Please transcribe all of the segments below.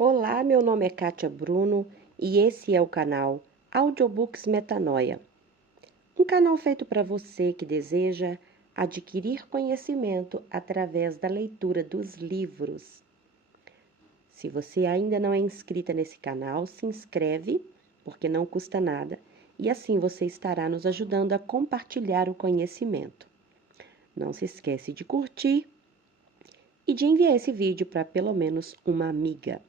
Olá, meu nome é Kátia Bruno e esse é o canal Audiobooks Metanoia, um canal feito para você que deseja adquirir conhecimento através da leitura dos livros. Se você ainda não é inscrita nesse canal, se inscreve, porque não custa nada, e assim você estará nos ajudando a compartilhar o conhecimento. Não se esquece de curtir e de enviar esse vídeo para pelo menos uma amiga.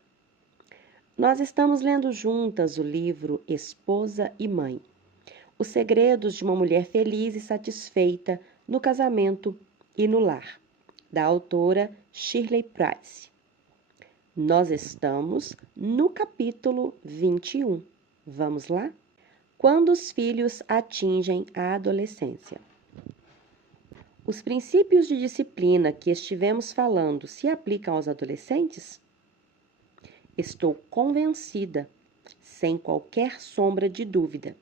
Nós estamos lendo juntas o livro Esposa e Mãe, Os Segredos de uma Mulher Feliz e Satisfeita no Casamento e no Lar, da autora Shirley Price. Nós estamos no capítulo 21. Vamos lá? Quando os filhos atingem a adolescência. Os princípios de disciplina que estivemos falando se aplicam aos adolescentes? Estou convencida, sem qualquer sombra de dúvida,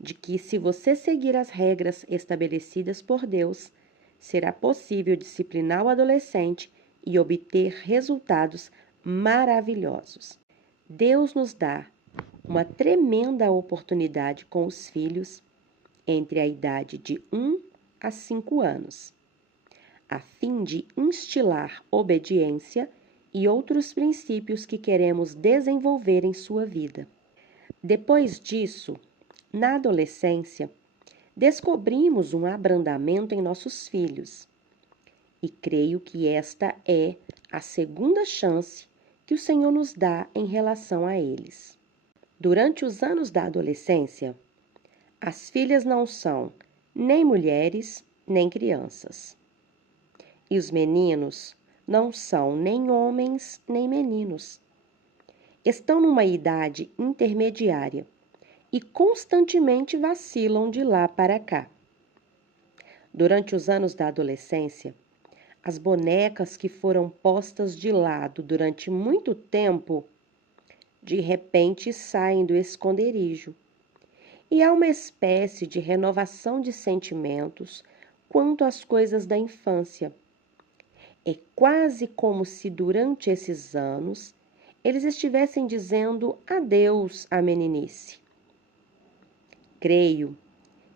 de que se você seguir as regras estabelecidas por Deus, será possível disciplinar o adolescente e obter resultados maravilhosos. Deus nos dá uma tremenda oportunidade com os filhos entre a idade de 1 a 5 anos, a fim de instilar obediência e outros princípios que queremos desenvolver em sua vida. Depois disso, na adolescência, descobrimos um abrandamento em nossos filhos. E creio que esta é a segunda chance que o Senhor nos dá em relação a eles. Durante os anos da adolescência, as filhas não são nem mulheres, nem crianças. E os meninos não são nem homens, nem meninos. Estão numa idade intermediária e constantemente vacilam de lá para cá. Durante os anos da adolescência, as bonecas que foram postas de lado durante muito tempo, de repente saem do esconderijo. E há uma espécie de renovação de sentimentos quanto às coisas da infância. É quase como se durante esses anos eles estivessem dizendo adeus à meninice. Creio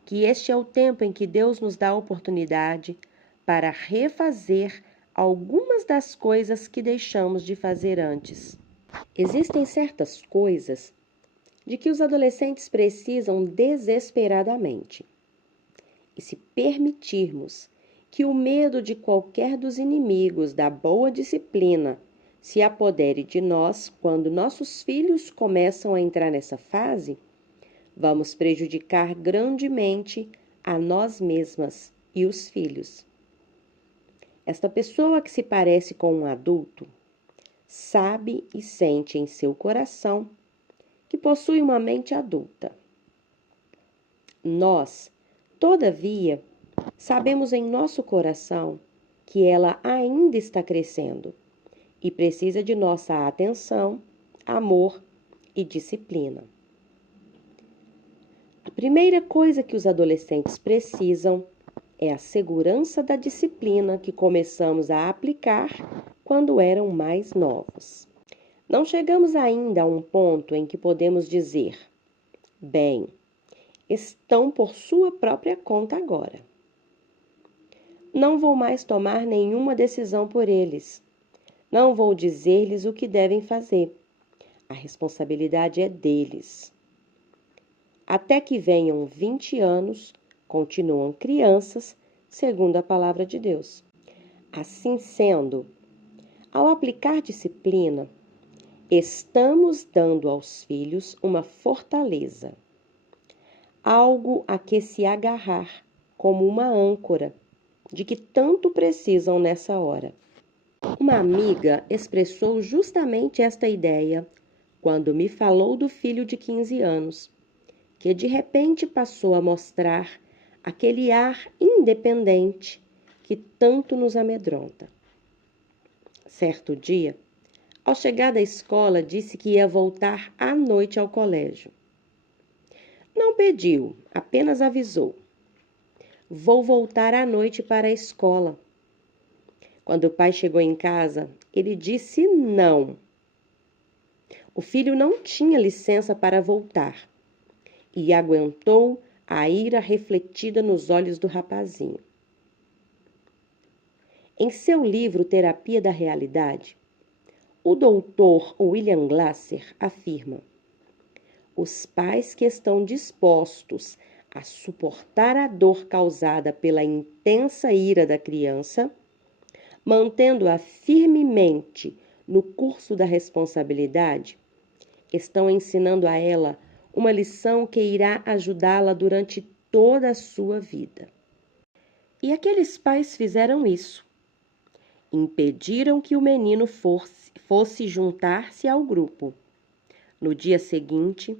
que este é o tempo em que Deus nos dá a oportunidade para refazer algumas das coisas que deixamos de fazer antes. Existem certas coisas de que os adolescentes precisam desesperadamente. E se permitirmos que o medo de qualquer dos inimigos da boa disciplina se apodere de nós quando nossos filhos começam a entrar nessa fase, vamos prejudicar grandemente a nós mesmas e os filhos. Esta pessoa que se parece com um adulto sabe e sente em seu coração que possui uma mente adulta. Nós, todavia, sabemos em nosso coração que ela ainda está crescendo e precisa de nossa atenção, amor e disciplina. A primeira coisa que os adolescentes precisam é a segurança da disciplina que começamos a aplicar quando eram mais novos. Não chegamos ainda a um ponto em que podemos dizer: bem, estão por sua própria conta agora. Não vou mais tomar nenhuma decisão por eles. Não vou dizer-lhes o que devem fazer. A responsabilidade é deles. Até que venham 20 anos, continuam crianças, segundo a palavra de Deus. Assim sendo, ao aplicar disciplina, estamos dando aos filhos uma fortaleza, algo a que se agarrar como uma âncora, de que tanto precisam nessa hora. Uma amiga expressou justamente esta ideia quando me falou do filho de 15 anos, que de repente passou a mostrar aquele ar independente que tanto nos amedronta. Certo dia, ao chegar da escola, disse que ia voltar à noite ao colégio. Não pediu, apenas avisou: vou voltar à noite para a escola. Quando o pai chegou em casa, ele disse não. O filho não tinha licença para voltar e aguentou a ira refletida nos olhos do rapazinho. Em seu livro Terapia da Realidade, o doutor William Glasser afirma: os pais que estão dispostos a suportar a dor causada pela intensa ira da criança, mantendo-a firmemente no curso da responsabilidade, estão ensinando a ela uma lição que irá ajudá-la durante toda a sua vida. E aqueles pais fizeram isso. Impediram que o menino fosse juntar-se ao grupo. No dia seguinte,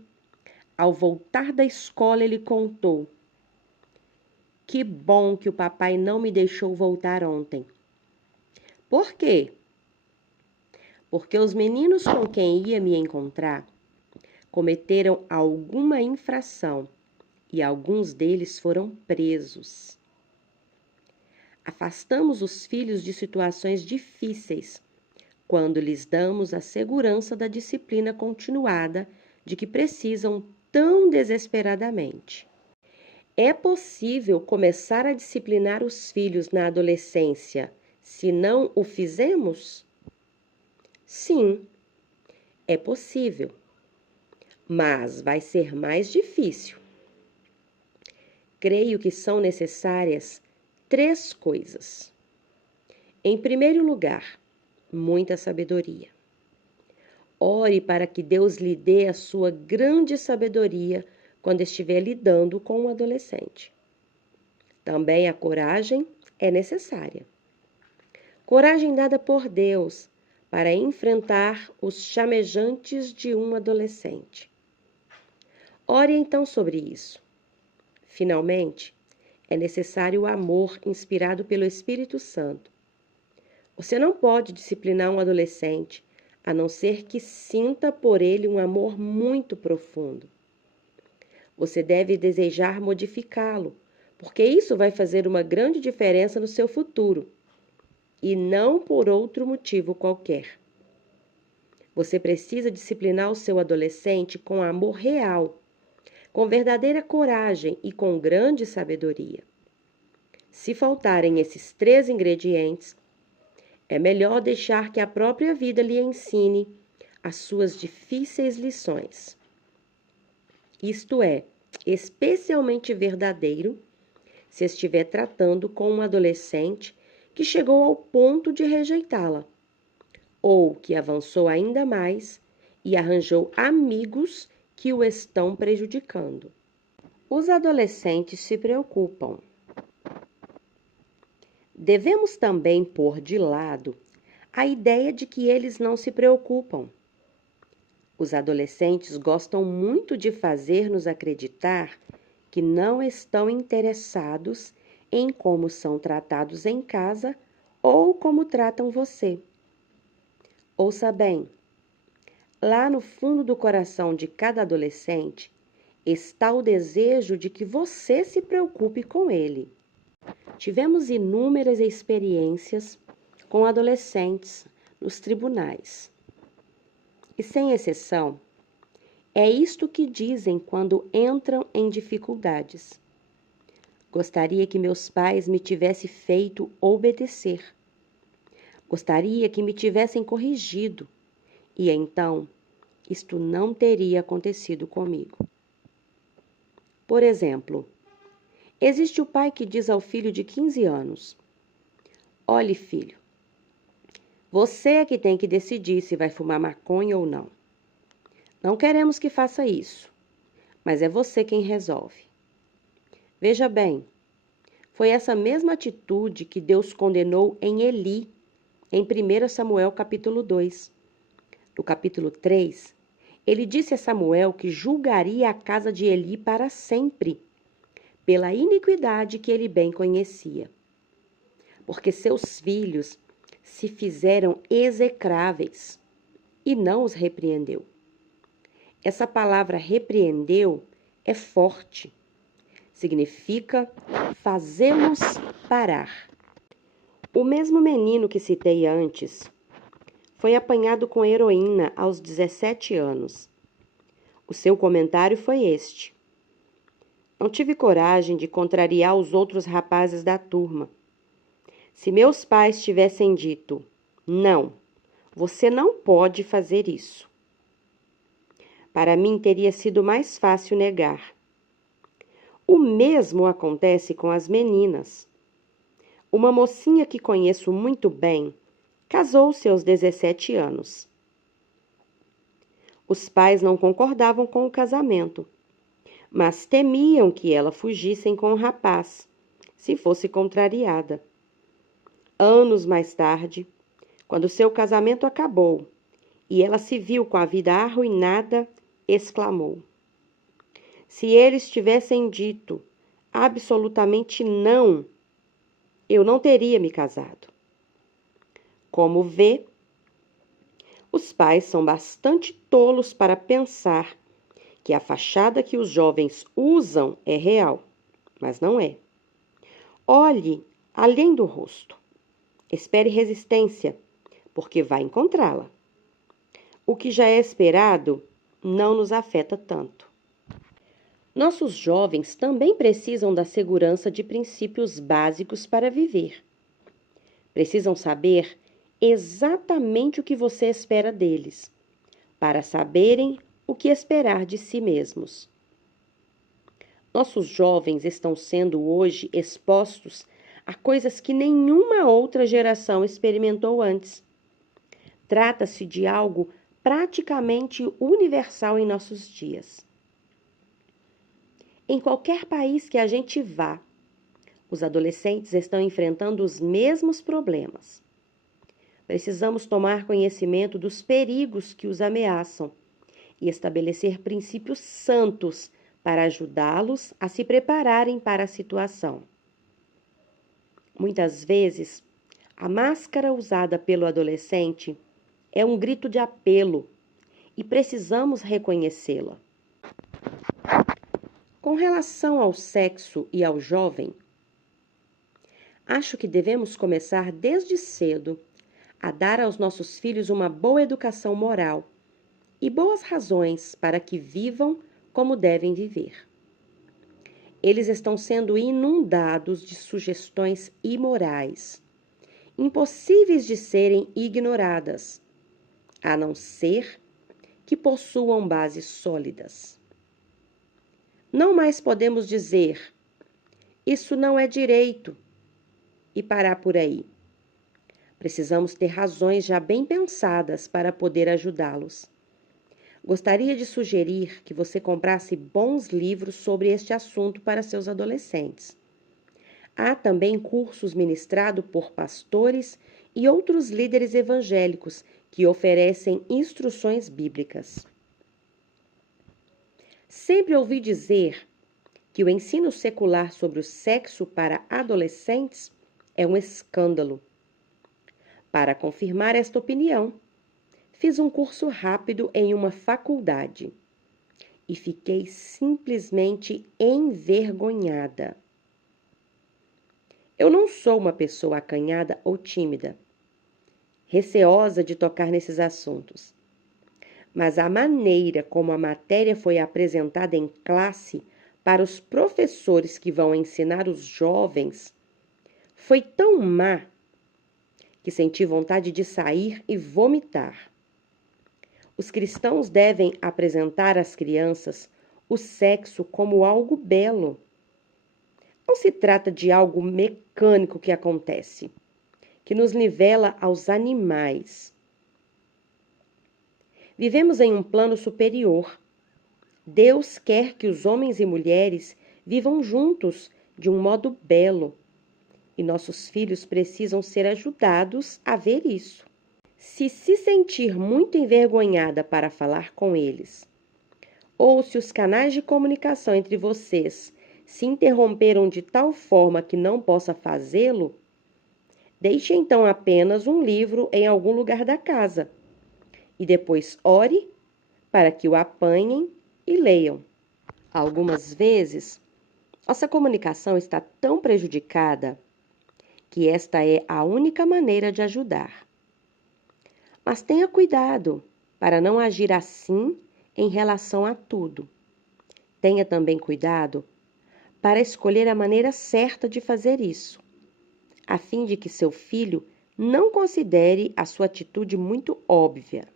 ao voltar da escola, ele contou: que bom que o papai não me deixou voltar ontem. Por quê? Porque os meninos com quem ia me encontrar cometeram alguma infração e alguns deles foram presos. Afastamos os filhos de situações difíceis quando lhes damos a segurança da disciplina continuada de que precisam tão desesperadamente. É possível começar a disciplinar os filhos na adolescência se não o fizemos? Sim, é possível, mas vai ser mais difícil. Creio que são necessárias 3 coisas. Em primeiro lugar, muita sabedoria. Ore para que Deus lhe dê a sua grande sabedoria quando estiver lidando com um adolescente. Também a coragem é necessária. Coragem dada por Deus para enfrentar os chamejantes de um adolescente. Ore então sobre isso. Finalmente, é necessário o amor inspirado pelo Espírito Santo. Você não pode disciplinar um adolescente a não ser que sinta por ele um amor muito profundo. Você deve desejar modificá-lo, porque isso vai fazer uma grande diferença no seu futuro, e não por outro motivo qualquer. Você precisa disciplinar o seu adolescente com amor real, com verdadeira coragem e com grande sabedoria. Se faltarem esses 3 ingredientes, é melhor deixar que a própria vida lhe ensine as suas difíceis lições. Isto é especialmente verdadeiro se estiver tratando com um adolescente que chegou ao ponto de rejeitá-la, ou que avançou ainda mais e arranjou amigos que o estão prejudicando. Os adolescentes se preocupam. Devemos também pôr de lado a ideia de que eles não se preocupam. Os adolescentes gostam muito de fazer-nos acreditar que não estão interessados em como são tratados em casa ou como tratam você. Ouça bem, lá no fundo do coração de cada adolescente está o desejo de que você se preocupe com ele. Tivemos inúmeras experiências com adolescentes nos tribunais. E, sem exceção, é isto que dizem quando entram em dificuldades. Gostaria que meus pais me tivessem feito obedecer. Gostaria que me tivessem corrigido. E então, isto não teria acontecido comigo. Por exemplo, existe o pai que diz ao filho de 15 anos: olhe, filho, você é que tem que decidir se vai fumar maconha ou não. Não queremos que faça isso, mas é você quem resolve. Veja bem, foi essa mesma atitude que Deus condenou em Eli, em 1 Samuel capítulo 2. No capítulo 3, ele disse a Samuel que julgaria a casa de Eli para sempre, pela iniquidade que ele bem conhecia. Porque seus filhos se fizeram execráveis e não os repreendeu. Essa palavra repreendeu é forte. Significa fazê-los parar. O mesmo menino que citei antes foi apanhado com heroína aos 17 anos. O seu comentário foi este: não tive coragem de contrariar os outros rapazes da turma. Se meus pais tivessem dito, não, você não pode fazer isso, para mim teria sido mais fácil negar. O mesmo acontece com as meninas. Uma mocinha que conheço muito bem casou-se aos 17 anos. Os pais não concordavam com o casamento, mas temiam que ela fugisse com o rapaz, se fosse contrariada. Anos mais tarde, quando seu casamento acabou e ela se viu com a vida arruinada, exclamou: se eles tivessem dito absolutamente não, eu não teria me casado. Como vê, os pais são bastante tolos para pensar que a fachada que os jovens usam é real, mas não é. Olhe além do rosto. Espere resistência, porque vai encontrá-la. O que já é esperado não nos afeta tanto. Nossos jovens também precisam da segurança de princípios básicos para viver. Precisam saber exatamente o que você espera deles, para saberem o que esperar de si mesmos. Nossos jovens estão sendo hoje expostos a coisas que nenhuma outra geração experimentou antes. Trata-se de algo praticamente universal em nossos dias. Em qualquer país que a gente vá, os adolescentes estão enfrentando os mesmos problemas. Precisamos tomar conhecimento dos perigos que os ameaçam e estabelecer princípios santos para ajudá-los a se prepararem para a situação. Muitas vezes, a máscara usada pelo adolescente é um grito de apelo e precisamos reconhecê-la. Com relação ao sexo e ao jovem, acho que devemos começar desde cedo a dar aos nossos filhos uma boa educação moral e boas razões para que vivam como devem viver. Eles estão sendo inundados de sugestões imorais, impossíveis de serem ignoradas, a não ser que possuam bases sólidas. Não mais podemos dizer, isso não é direito, e parar por aí. Precisamos ter razões já bem pensadas para poder ajudá-los. Gostaria de sugerir que você comprasse bons livros sobre este assunto para seus adolescentes. Há também cursos ministrados por pastores e outros líderes evangélicos que oferecem instruções bíblicas. Sempre ouvi dizer que o ensino secular sobre o sexo para adolescentes é um escândalo. Para confirmar esta opinião, fiz um curso rápido em uma faculdade e fiquei simplesmente envergonhada. Eu não sou uma pessoa acanhada ou tímida, receosa de tocar nesses assuntos, mas a maneira como a matéria foi apresentada em classe para os professores que vão ensinar os jovens foi tão má que senti vontade de sair e vomitar. Os cristãos devem apresentar às crianças o sexo como algo belo. Não se trata de algo mecânico que acontece, que nos nivela aos animais. Vivemos em um plano superior. Deus quer que os homens e mulheres vivam juntos de um modo belo, e nossos filhos precisam ser ajudados a ver isso. Se sentir muito envergonhada para falar com eles, ou se os canais de comunicação entre vocês se interromperam de tal forma que não possa fazê-lo, deixe então apenas um livro em algum lugar da casa e depois ore para que o apanhem e leiam. Algumas vezes, nossa comunicação está tão prejudicada que esta é a única maneira de ajudar. Mas tenha cuidado para não agir assim em relação a tudo. Tenha também cuidado para escolher a maneira certa de fazer isso, a fim de que seu filho não considere a sua atitude muito óbvia.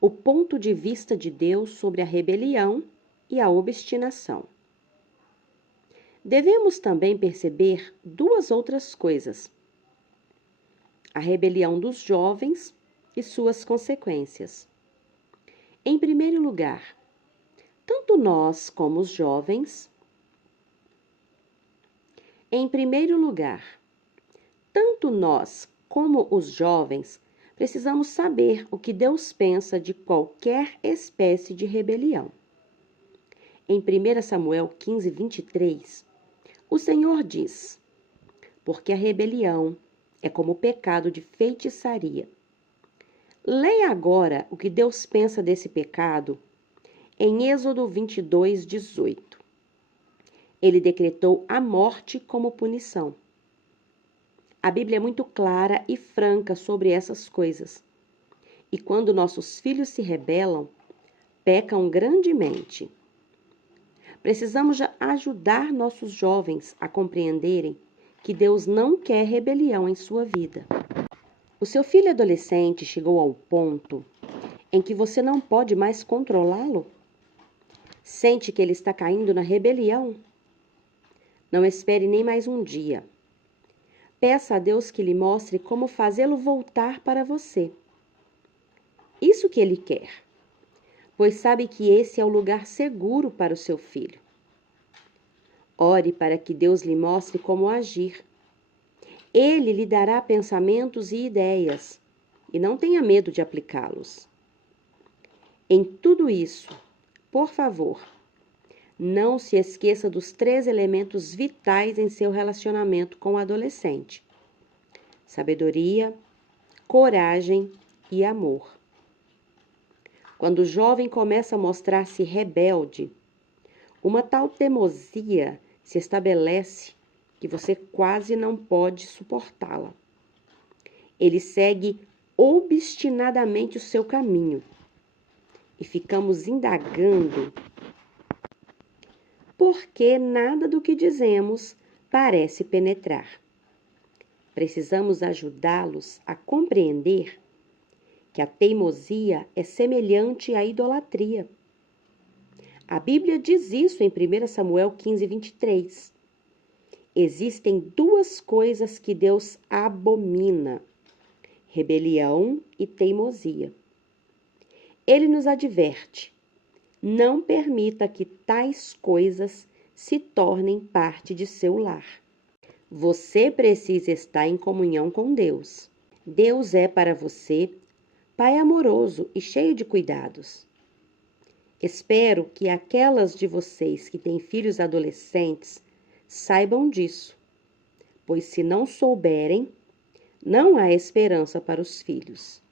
O ponto de vista de Deus sobre a rebelião e a obstinação. Devemos também perceber duas outras coisas: a rebelião dos jovens e suas consequências. Em primeiro lugar, tanto nós como os jovens. Em primeiro lugar, tanto nós como os jovens precisamos saber o que Deus pensa de qualquer espécie de rebelião. Em 1 Samuel 15, 23, o Senhor diz: porque a rebelião é como o pecado de feitiçaria. Leia agora o que Deus pensa desse pecado em Êxodo 22, 18. Ele decretou a morte como punição. A Bíblia é muito clara e franca sobre essas coisas. E quando nossos filhos se rebelam, pecam grandemente. Precisamos ajudar nossos jovens a compreenderem que Deus não quer rebelião em sua vida. O seu filho adolescente chegou ao ponto em que você não pode mais controlá-lo? Sente que ele está caindo na rebelião? Não espere nem mais um dia. Peça a Deus que lhe mostre como fazê-lo voltar para você. Isso que ele quer, pois sabe que esse é o lugar seguro para o seu filho. Ore para que Deus lhe mostre como agir. Ele lhe dará pensamentos e ideias, e não tenha medo de aplicá-los. Em tudo isso, por favor, não se esqueça dos 3 elementos vitais em seu relacionamento com o adolescente: sabedoria, coragem e amor. Quando o jovem começa a mostrar-se rebelde, uma tal teimosia se estabelece que você quase não pode suportá-la. Ele segue obstinadamente o seu caminho e ficamos indagando porque nada do que dizemos parece penetrar. Precisamos ajudá-los a compreender que a teimosia é semelhante à idolatria. A Bíblia diz isso em 1 Samuel 15, 23. Existem 2 coisas que Deus abomina: rebelião e teimosia. Ele nos adverte: não permita que tais coisas se tornem parte de seu lar. Você precisa estar em comunhão com Deus. Deus é para você Pai amoroso e cheio de cuidados. Espero que aquelas de vocês que têm filhos adolescentes saibam disso, pois se não souberem, não há esperança para os filhos.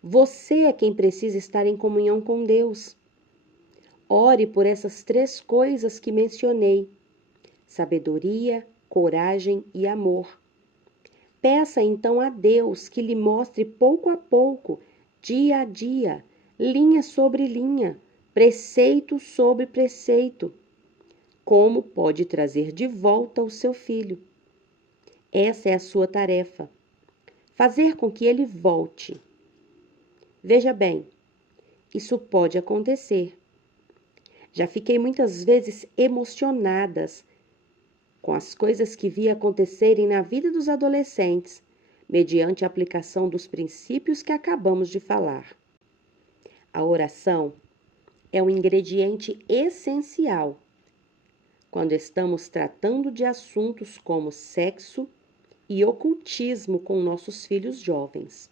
Você é quem precisa estar em comunhão com Deus. Ore por essas 3 coisas que mencionei: sabedoria, coragem e amor. Peça então a Deus que lhe mostre pouco a pouco, dia a dia, linha sobre linha, preceito sobre preceito, como pode trazer de volta o seu filho. Essa é a sua tarefa: fazer com que ele volte. Veja bem, isso pode acontecer. Já fiquei muitas vezes emocionadas com as coisas que vi acontecerem na vida dos adolescentes, mediante a aplicação dos princípios que acabamos de falar. A oração é um ingrediente essencial quando estamos tratando de assuntos como sexo e ocultismo com nossos filhos jovens.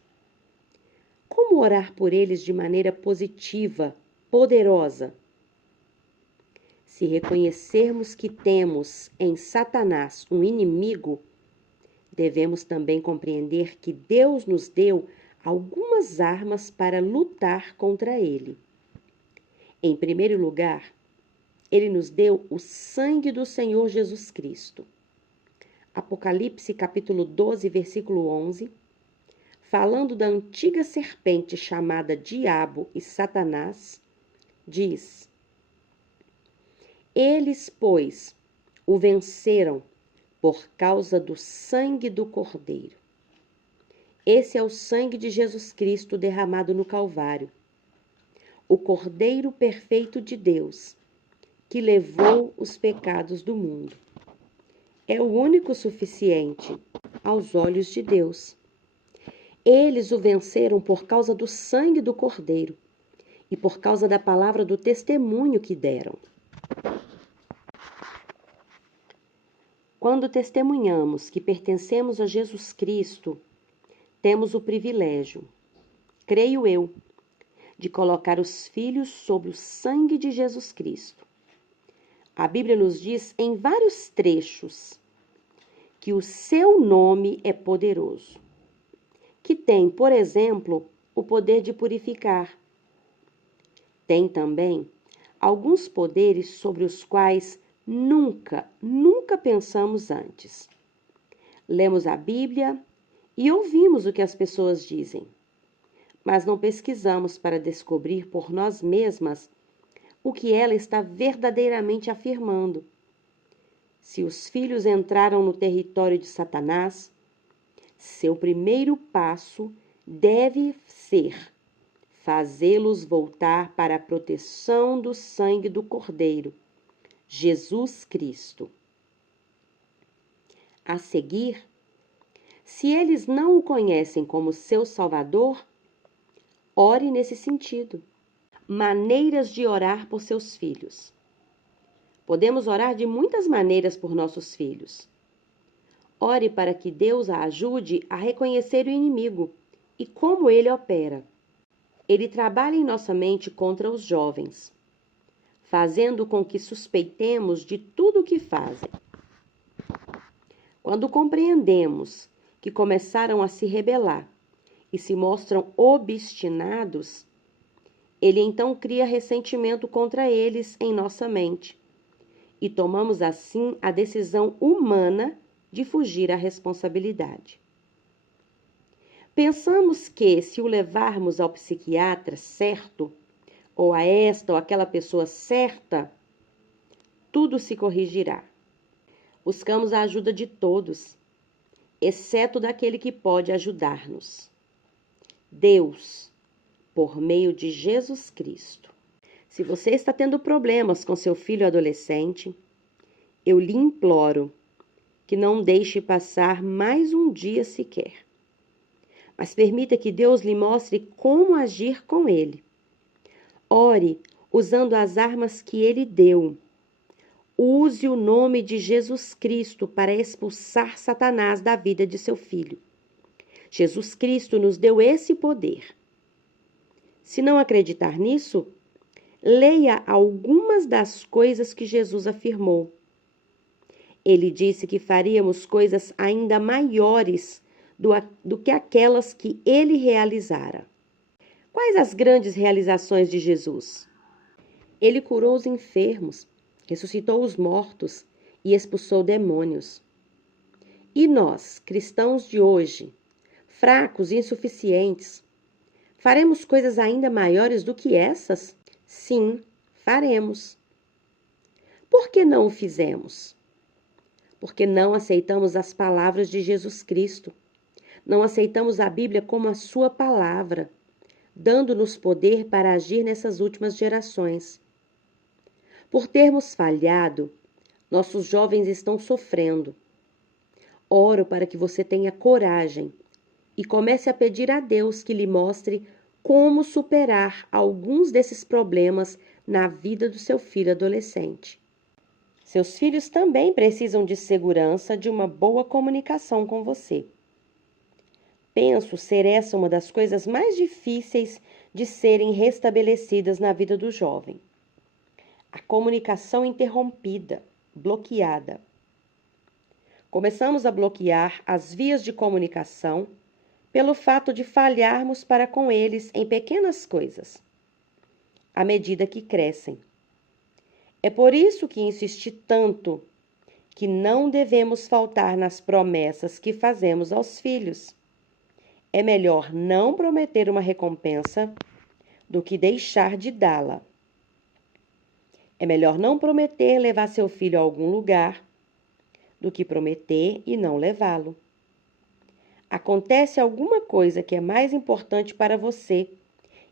Como orar por eles de maneira positiva, poderosa? Se reconhecermos que temos em Satanás um inimigo, devemos também compreender que Deus nos deu algumas armas para lutar contra ele. Em primeiro lugar, ele nos deu o sangue do Senhor Jesus Cristo. Apocalipse capítulo 12, versículo 11, falando da antiga serpente chamada Diabo e Satanás, diz: eles, pois, o venceram por causa do sangue do Cordeiro. Esse é o sangue de Jesus Cristo derramado no Calvário, o Cordeiro perfeito de Deus, que levou os pecados do mundo. É o único suficiente aos olhos de Deus. Eles o venceram por causa do sangue do Cordeiro e por causa da palavra do testemunho que deram. Quando testemunhamos que pertencemos a Jesus Cristo, temos o privilégio, creio eu, de colocar os filhos sob o sangue de Jesus Cristo. A Bíblia nos diz em vários trechos que o seu nome é poderoso, que tem, por exemplo, o poder de purificar. Tem também alguns poderes sobre os quais nunca pensamos antes. Lemos a Bíblia e ouvimos o que as pessoas dizem, mas não pesquisamos para descobrir por nós mesmas o que ela está verdadeiramente afirmando. Se os filhos entraram no território de Satanás, seu primeiro passo deve ser fazê-los voltar para a proteção do sangue do Cordeiro, Jesus Cristo. A seguir, se eles não o conhecem como seu Salvador, ore nesse sentido. Maneiras de orar por seus filhos. Podemos orar de muitas maneiras por nossos filhos. Ore para que Deus a ajude a reconhecer o inimigo e como ele opera. Ele trabalha em nossa mente contra os jovens, fazendo com que suspeitemos de tudo o que fazem. Quando compreendemos que começaram a se rebelar e se mostram obstinados, ele então cria ressentimento contra eles em nossa mente e tomamos assim a decisão humana de fugir à responsabilidade. Pensamos que, se o levarmos ao psiquiatra certo, ou a esta ou aquela pessoa certa, tudo se corrigirá. Buscamos a ajuda de todos, exceto daquele que pode ajudar-nos: Deus, por meio de Jesus Cristo. Se você está tendo problemas com seu filho adolescente, eu lhe imploro que não deixe passar mais um dia sequer, mas permita que Deus lhe mostre como agir com ele. Ore usando as armas que ele deu. Use o nome de Jesus Cristo para expulsar Satanás da vida de seu filho. Jesus Cristo nos deu esse poder. Se não acreditar nisso, leia algumas das coisas que Jesus afirmou. Ele disse que faríamos coisas ainda maiores do que aquelas que ele realizara. Quais as grandes realizações de Jesus? Ele curou os enfermos, ressuscitou os mortos e expulsou demônios. E nós, cristãos de hoje, fracos e insuficientes, faremos coisas ainda maiores do que essas? Sim, faremos. Por que não o fizemos? Porque não aceitamos as palavras de Jesus Cristo. Não aceitamos a Bíblia como a sua palavra, dando-nos poder para agir nessas últimas gerações. Por termos falhado, nossos jovens estão sofrendo. Oro para que você tenha coragem e comece a pedir a Deus que lhe mostre como superar alguns desses problemas na vida do seu filho adolescente. Seus filhos também precisam de segurança, de uma boa comunicação com você. Penso ser essa uma das coisas mais difíceis de serem restabelecidas na vida do jovem. A comunicação interrompida, bloqueada. Começamos a bloquear as vias de comunicação pelo fato de falharmos para com eles em pequenas coisas, à medida que crescem. É por isso que insisti tanto que não devemos faltar nas promessas que fazemos aos filhos. É melhor não prometer uma recompensa do que deixar de dá-la. É melhor não prometer levar seu filho a algum lugar do que prometer e não levá-lo. Acontece alguma coisa que é mais importante para você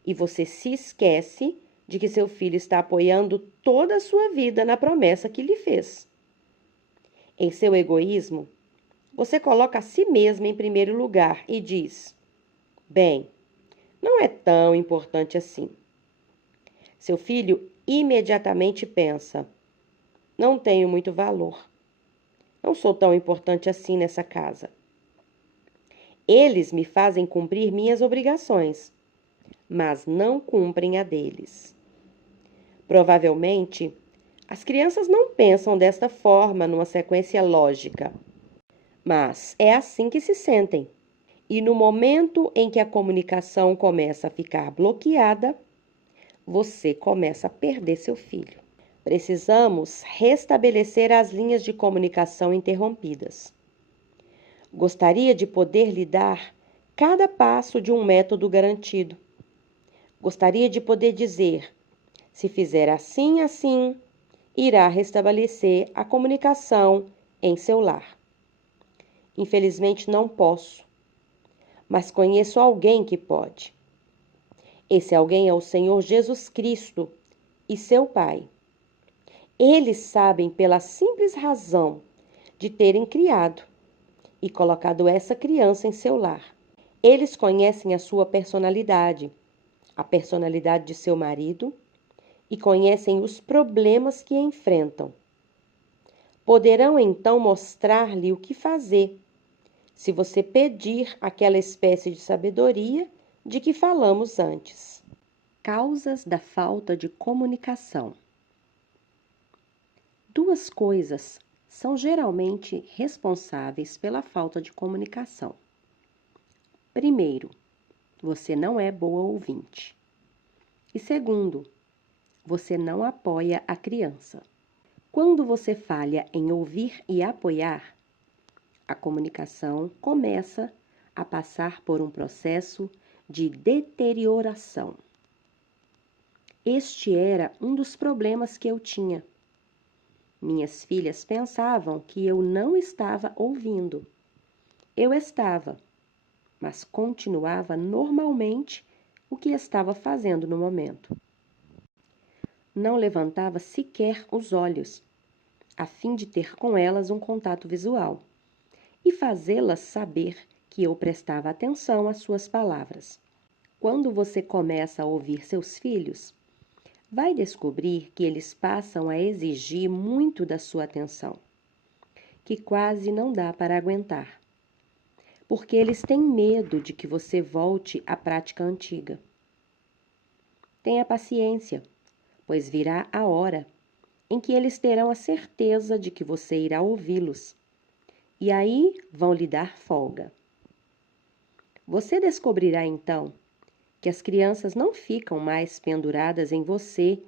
e você se esquece de que seu filho está apoiando toda a sua vida na promessa que lhe fez. Em seu egoísmo, você coloca a si mesmo em primeiro lugar e diz: bem, não é tão importante assim. Seu filho imediatamente pensa: não tenho muito valor. Não sou tão importante assim nessa casa. Eles me fazem cumprir minhas obrigações, mas não cumprem a deles. Provavelmente, as crianças não pensam desta forma numa sequência lógica, mas é assim que se sentem. E no momento em que a comunicação começa a ficar bloqueada, você começa a perder seu filho. Precisamos restabelecer as linhas de comunicação interrompidas. Gostaria de poder lhe dar cada passo de um método garantido. Gostaria de poder dizer: se fizer assim, assim, irá restabelecer a comunicação em seu lar. Infelizmente não posso, mas conheço alguém que pode. Esse alguém é o Senhor Jesus Cristo e seu Pai. Eles sabem pela simples razão de terem criado e colocado essa criança em seu lar. Eles conhecem a sua personalidade, a personalidade de seu marido e conhecem os problemas que enfrentam. Poderão então mostrar-lhe o que fazer, se você pedir aquela espécie de sabedoria de que falamos antes. Causas da falta de comunicação. Duas coisas são geralmente responsáveis pela falta de comunicação. Primeiro, você não é boa ouvinte. E segundo, você não apoia a criança. Quando você falha em ouvir e apoiar, a comunicação começa a passar por um processo de deterioração. Este era um dos problemas que eu tinha. Minhas filhas pensavam que eu não estava ouvindo. Eu estava, mas continuava normalmente o que estava fazendo no momento. Não levantava sequer os olhos, a fim de ter com elas um contato visual e fazê-las saber que eu prestava atenção às suas palavras. Quando você começa a ouvir seus filhos, vai descobrir que eles passam a exigir muito da sua atenção, que quase não dá para aguentar, porque eles têm medo de que você volte à prática antiga. Tenha paciência, pois virá a hora em que eles terão a certeza de que você irá ouvi-los, e aí vão lhe dar folga. Você descobrirá então que as crianças não ficam mais penduradas em você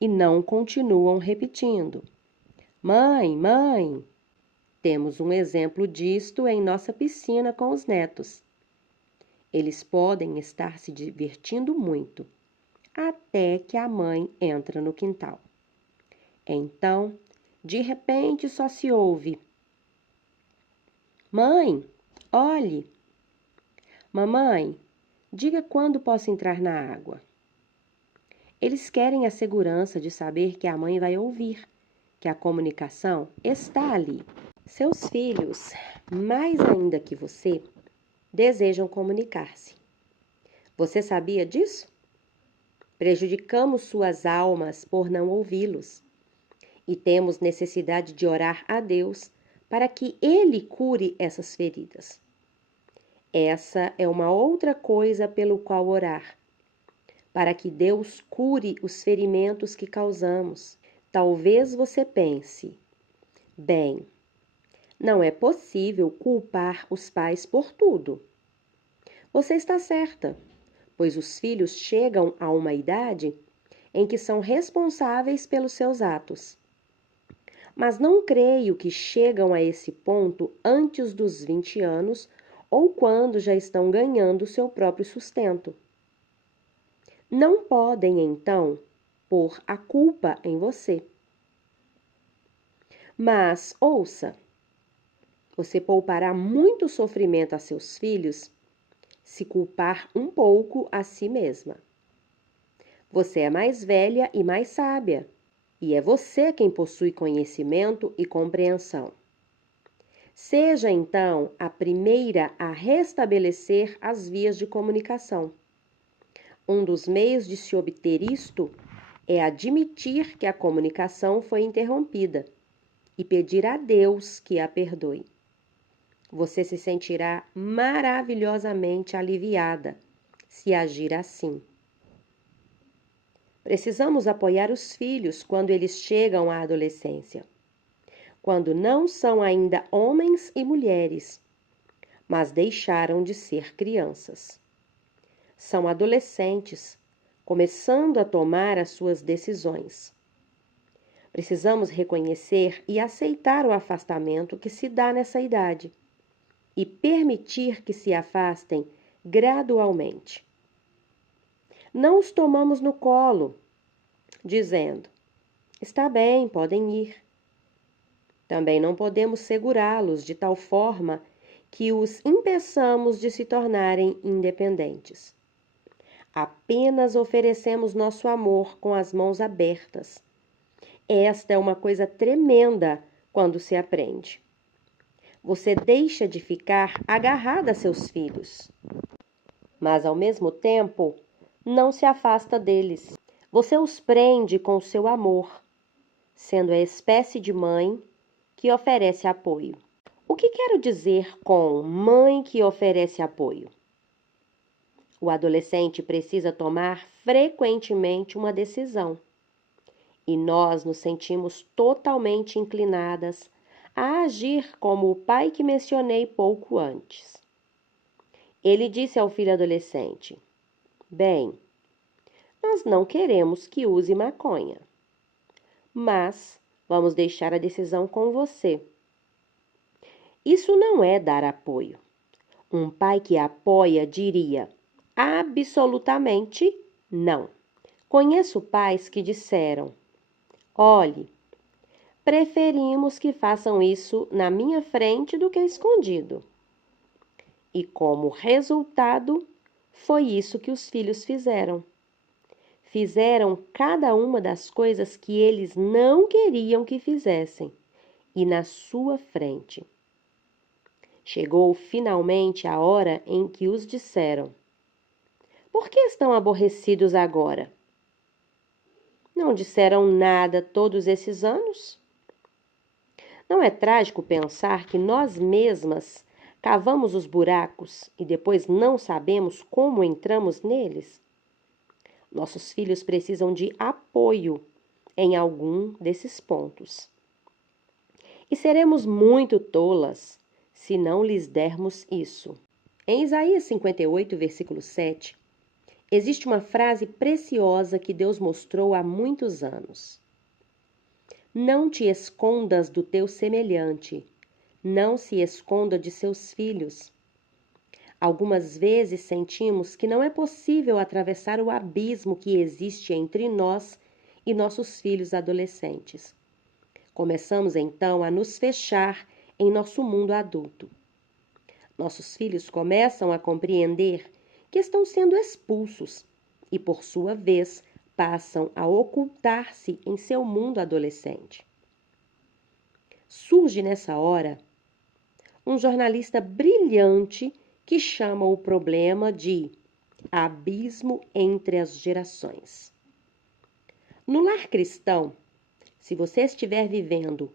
e não continuam repetindo: mãe, mãe. Temos um exemplo disto em nossa piscina com os netos. Eles podem estar se divertindo muito, até que a mãe entra no quintal. Então, de repente, só se ouve: mãe, olhe. Mamãe, diga quando posso entrar na água. Eles querem a segurança de saber que a mãe vai ouvir, que a comunicação está ali. Seus filhos, mais ainda que você, desejam comunicar-se. Você sabia disso? Prejudicamos suas almas por não ouvi-los. E temos necessidade de orar a Deus para que Ele cure essas feridas. Essa é uma outra coisa pelo qual orar, para que Deus cure os ferimentos que causamos. Talvez você pense: bem, não é possível culpar os pais por tudo. Você está certa, pois os filhos chegam a uma idade em que são responsáveis pelos seus atos. Mas não creio que chegam a esse ponto antes dos 20 anos ou quando já estão ganhando seu próprio sustento. Não podem, então, pôr a culpa em você. Mas, ouça, você poupará muito sofrimento a seus filhos se culpar um pouco a si mesma. Você é mais velha e mais sábia, e é você quem possui conhecimento e compreensão. Seja, então, a primeira a restabelecer as vias de comunicação. Um dos meios de se obter isto é admitir que a comunicação foi interrompida e pedir a Deus que a perdoe. Você se sentirá maravilhosamente aliviada se agir assim. Precisamos apoiar os filhos quando eles chegam à adolescência, quando não são ainda homens e mulheres, mas deixaram de ser crianças. São adolescentes, começando a tomar as suas decisões. Precisamos reconhecer e aceitar o afastamento que se dá nessa idade e permitir que se afastem gradualmente. Não os tomamos no colo, dizendo: está bem, podem ir. Também não podemos segurá-los de tal forma que os impeçamos de se tornarem independentes. Apenas oferecemos nosso amor com as mãos abertas. Esta é uma coisa tremenda quando se aprende. Você deixa de ficar agarrada a seus filhos, mas ao mesmo tempo não se afasta deles. Você os prende com o seu amor, sendo a espécie de mãe que oferece apoio. O que quero dizer com mãe que oferece apoio? O adolescente precisa tomar frequentemente uma decisão, e nós nos sentimos totalmente inclinadas a agir como o pai que mencionei pouco antes. Ele disse ao filho adolescente: bem, nós não queremos que use maconha, mas vamos deixar a decisão com você. Isso não é dar apoio. Um pai que apoia diria absolutamente não. Conheço pais que disseram: olhe, preferimos que façam isso na minha frente do que escondido. E como resultado, foi isso que os filhos fizeram. Fizeram cada uma das coisas que eles não queriam que fizessem, e na sua frente. Chegou finalmente a hora em que os disseram: por que estão aborrecidos agora? Não disseram nada todos esses anos? Não é trágico pensar que nós mesmas cavamos os buracos e depois não sabemos como entramos neles? Nossos filhos precisam de apoio em algum desses pontos. E seremos muito tolas se não lhes dermos isso. Em Isaías 58, versículo 7, existe uma frase preciosa que Deus mostrou há muitos anos. Não te escondas do teu semelhante, não se esconda de seus filhos. Algumas vezes sentimos que não é possível atravessar o abismo que existe entre nós e nossos filhos adolescentes. Começamos então a nos fechar em nosso mundo adulto. Nossos filhos começam a compreender que estão sendo expulsos e, por sua vez, passam a ocultar-se em seu mundo adolescente. Surge nessa hora um jornalista brilhante que chama o problema de abismo entre as gerações. No lar cristão, se você estiver vivendo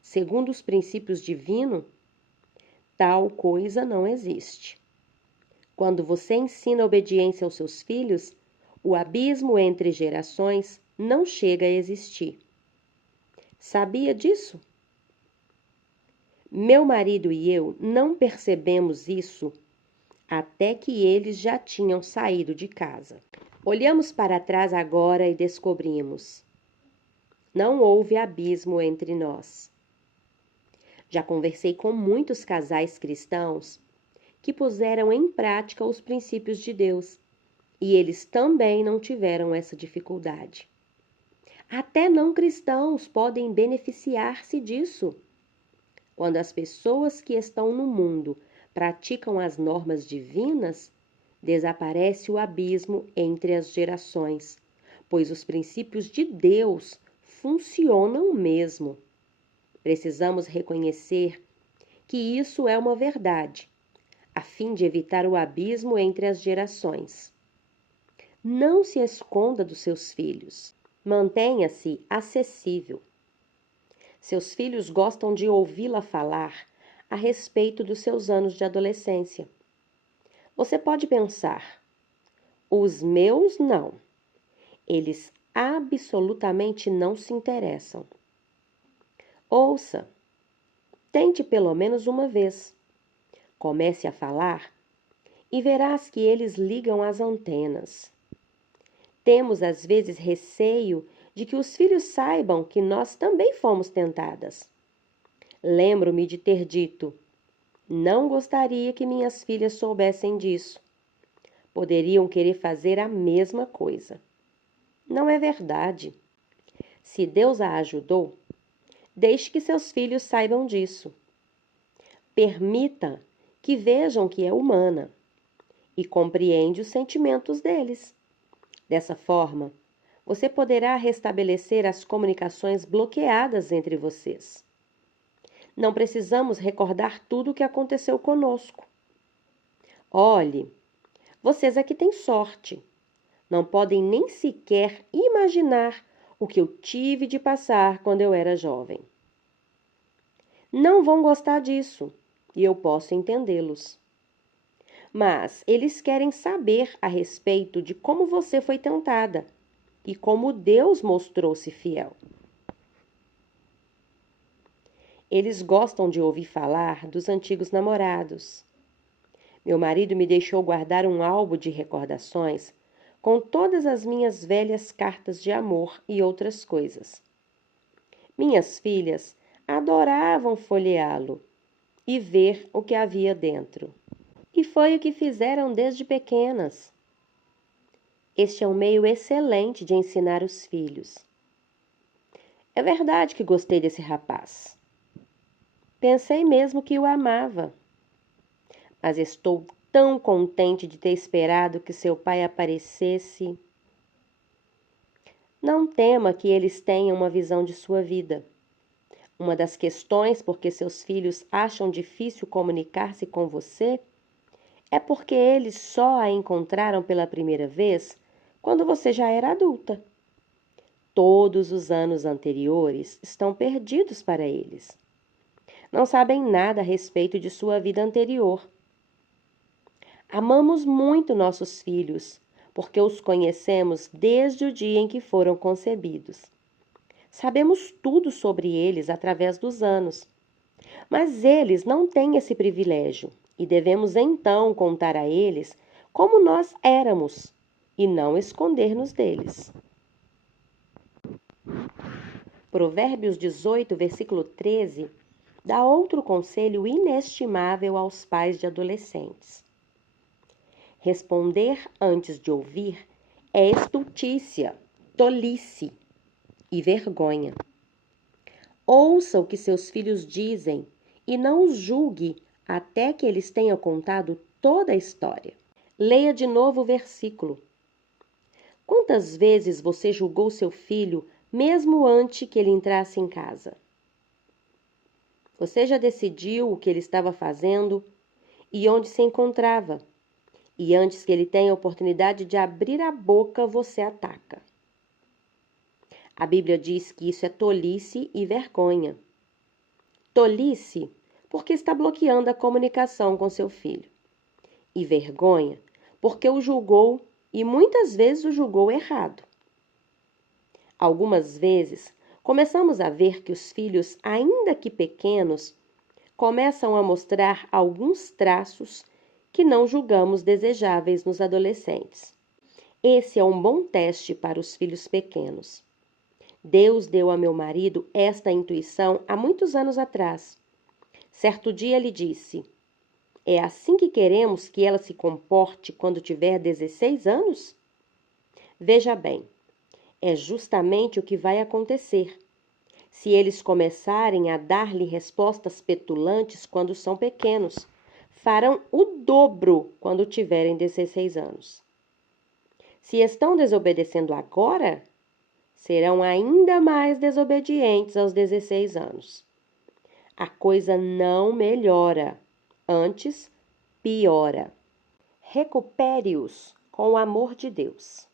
segundo os princípios divinos, tal coisa não existe. Quando você ensina obediência aos seus filhos, o abismo entre gerações não chega a existir. Sabia disso? Meu marido e eu não percebemos isso até que eles já tinham saído de casa. Olhamos para trás agora e descobrimos: não houve abismo entre nós. Já conversei com muitos casais cristãos que puseram em prática os princípios de Deus, e eles também não tiveram essa dificuldade. Até não cristãos podem beneficiar-se disso. Quando as pessoas que estão no mundo praticam as normas divinas, desaparece o abismo entre as gerações, pois os princípios de Deus funcionam mesmo. Precisamos reconhecer que isso é uma verdade, a fim de evitar o abismo entre as gerações. Não se esconda dos seus filhos. Mantenha-se acessível. Seus filhos gostam de ouvi-la falar a respeito dos seus anos de adolescência. Você pode pensar, os meus não. Eles absolutamente não se interessam. Ouça. Tente pelo menos uma vez. Comece a falar e verás que eles ligam as antenas. Temos às vezes receio de que os filhos saibam que nós também fomos tentadas. Lembro-me de ter dito: não gostaria que minhas filhas soubessem disso. Poderiam querer fazer a mesma coisa. Não é verdade. Se Deus a ajudou, deixe que seus filhos saibam disso. Permita que vejam que é humana e compreende os sentimentos deles. Dessa forma, você poderá restabelecer as comunicações bloqueadas entre vocês. Não precisamos recordar tudo o que aconteceu conosco. Olhe, vocês aqui têm sorte. Não podem nem sequer imaginar o que eu tive de passar quando eu era jovem. Não vão gostar disso, e eu posso entendê-los. Mas eles querem saber a respeito de como você foi tentada e como Deus mostrou-se fiel. Eles gostam de ouvir falar dos antigos namorados. Meu marido me deixou guardar um álbum de recordações com todas as minhas velhas cartas de amor e outras coisas. Minhas filhas adoravam folheá-lo e ver o que havia dentro. E foi o que fizeram desde pequenas. Este é um meio excelente de ensinar os filhos. É verdade que gostei desse rapaz. Pensei mesmo que o amava. Mas estou tão contente de ter esperado que seu pai aparecesse. Não tema que eles tenham uma visão de sua vida. Uma das questões por que seus filhos acham difícil comunicar-se com você é porque eles só a encontraram pela primeira vez quando você já era adulta. Todos os anos anteriores estão perdidos para eles. Não sabem nada a respeito de sua vida anterior. Amamos muito nossos filhos, porque os conhecemos desde o dia em que foram concebidos. Sabemos tudo sobre eles através dos anos. Mas eles não têm esse privilégio e devemos então contar a eles como nós éramos e não esconder-nos deles. Provérbios 18, versículo 13, dá outro conselho inestimável aos pais de adolescentes. Responder antes de ouvir é estultícia, tolice e vergonha. Ouça o que seus filhos dizem e não os julgue até que eles tenham contado toda a história. Leia de novo o versículo. Quantas vezes você julgou seu filho mesmo antes que ele entrasse em casa? Você já decidiu o que ele estava fazendo e onde se encontrava. E antes que ele tenha a oportunidade de abrir a boca, você ataca. A Bíblia diz que isso é tolice e vergonha. Tolice, porque está bloqueando a comunicação com seu filho. E vergonha, porque o julgou e muitas vezes o julgou errado. Algumas vezes, começamos a ver que os filhos, ainda que pequenos, começam a mostrar alguns traços que não julgamos desejáveis nos adolescentes. Esse é um bom teste para os filhos pequenos. Deus deu a meu marido esta intuição há muitos anos atrás. Certo dia ele disse: É assim que queremos que ela se comporte quando tiver 16 anos? Veja bem, é justamente o que vai acontecer se eles começarem a dar-lhe respostas petulantes quando são pequenos. Farão o dobro quando tiverem 16 anos. Se estão desobedecendo agora, serão ainda mais desobedientes aos 16 anos. A coisa não melhora, antes piora. Recupere-os com o amor de Deus.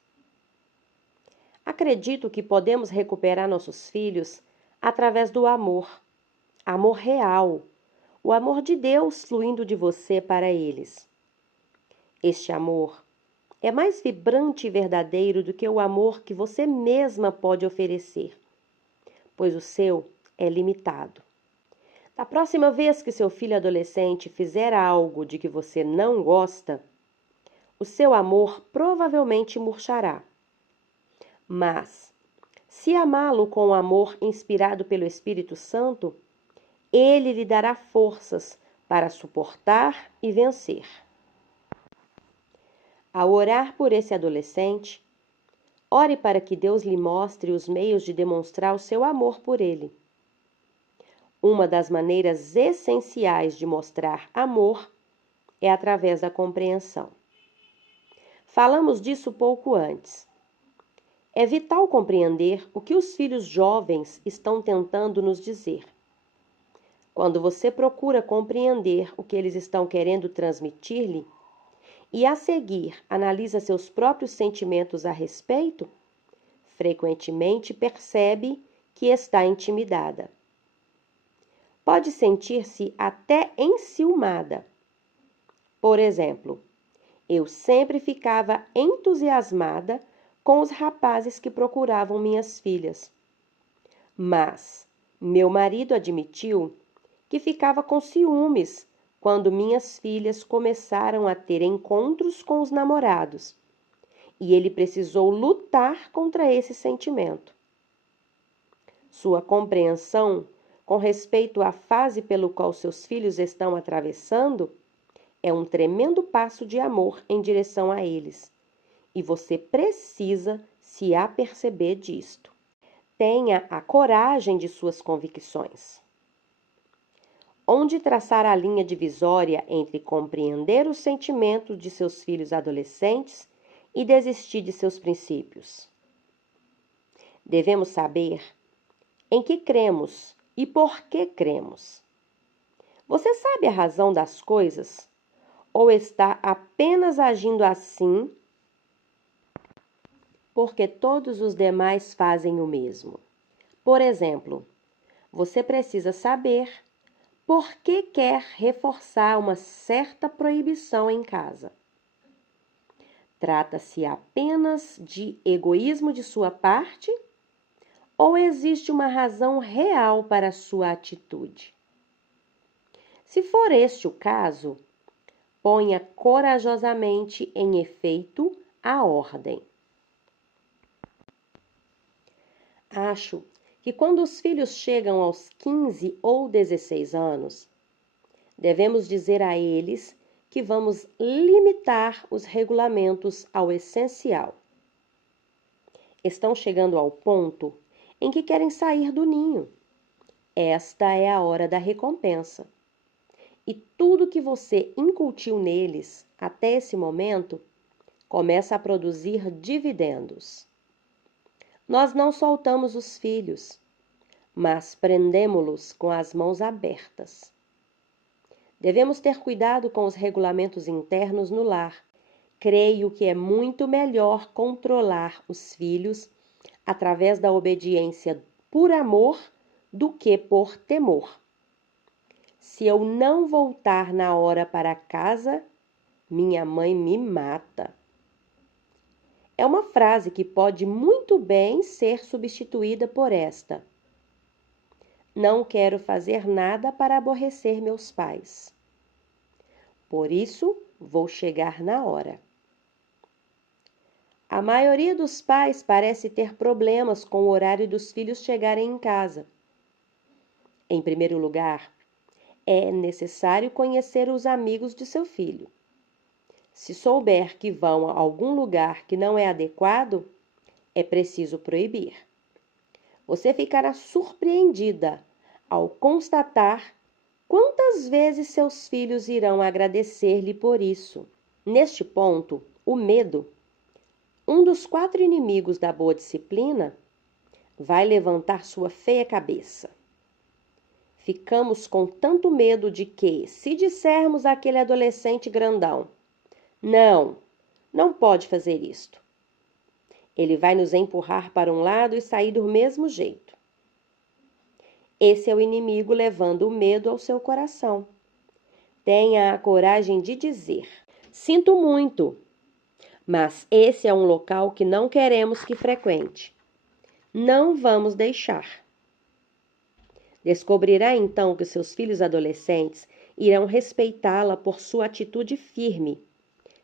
Acredito que podemos recuperar nossos filhos através do amor real, o amor de Deus fluindo de você para eles. Este amor é mais vibrante e verdadeiro do que o amor que você mesma pode oferecer, pois o seu é limitado. Da próxima vez que seu filho adolescente fizer algo de que você não gosta, o seu amor provavelmente murchará. Mas, se amá-lo com o amor inspirado pelo Espírito Santo, ele lhe dará forças para suportar e vencer. Ao orar por esse adolescente, ore para que Deus lhe mostre os meios de demonstrar o seu amor por ele. Uma das maneiras essenciais de mostrar amor é através da compreensão. Falamos disso pouco antes. É vital compreender o que os filhos jovens estão tentando nos dizer. Quando você procura compreender o que eles estão querendo transmitir-lhe e a seguir analisa seus próprios sentimentos a respeito, frequentemente percebe que está intimidada. Pode sentir-se até enciumada. Por exemplo, eu sempre ficava entusiasmada com os rapazes que procuravam minhas filhas. Mas meu marido admitiu que ficava com ciúmes quando minhas filhas começaram a ter encontros com os namorados, e ele precisou lutar contra esse sentimento. Sua compreensão com respeito à fase pelo qual seus filhos estão atravessando é um tremendo passo de amor em direção a eles. E você precisa se aperceber disto. Tenha a coragem de suas convicções. Onde traçar a linha divisória entre compreender os sentimentos de seus filhos adolescentes e desistir de seus princípios? Devemos saber em que cremos e por que cremos. Você sabe a razão das coisas? Ou está apenas agindo assim porque todos os demais fazem o mesmo? Por exemplo, você precisa saber por que quer reforçar uma certa proibição em casa. Trata-se apenas de egoísmo de sua parte? Ou existe uma razão real para a sua atitude? Se for este o caso, ponha corajosamente em efeito a ordem. Acho que quando os filhos chegam aos 15 ou 16 anos, devemos dizer a eles que vamos limitar os regulamentos ao essencial. Estão chegando ao ponto em que querem sair do ninho. Esta é a hora da recompensa. E tudo que você incutiu neles até esse momento começa a produzir dividendos. Nós não soltamos os filhos, mas prendemo-los com as mãos abertas. Devemos ter cuidado com os regulamentos internos no lar. Creio que é muito melhor controlar os filhos através da obediência por amor do que por temor. Se eu não voltar na hora para casa, minha mãe me mata. É uma frase que pode muito bem ser substituída por esta: não quero fazer nada para aborrecer meus pais. Por isso, vou chegar na hora. A maioria dos pais parece ter problemas com o horário dos filhos chegarem em casa. Em primeiro lugar, É necessário conhecer os amigos de seu filho. Se souber que vão a algum lugar que não é adequado, é preciso proibir. Você ficará surpreendida ao constatar quantas vezes seus filhos irão agradecer-lhe por isso. Neste ponto, o medo, um dos 4 inimigos da boa disciplina, vai levantar sua feia cabeça. Ficamos com tanto medo de que, se dissermos àquele adolescente grandão, não pode fazer isto, ele vai nos empurrar para um lado e sair do mesmo jeito. Esse é o inimigo levando o medo ao seu coração. Tenha a coragem de dizer: sinto muito, mas esse é um local que não queremos que frequente. Não vamos deixar. Descobrirá então que seus filhos adolescentes irão respeitá-la por sua atitude firme,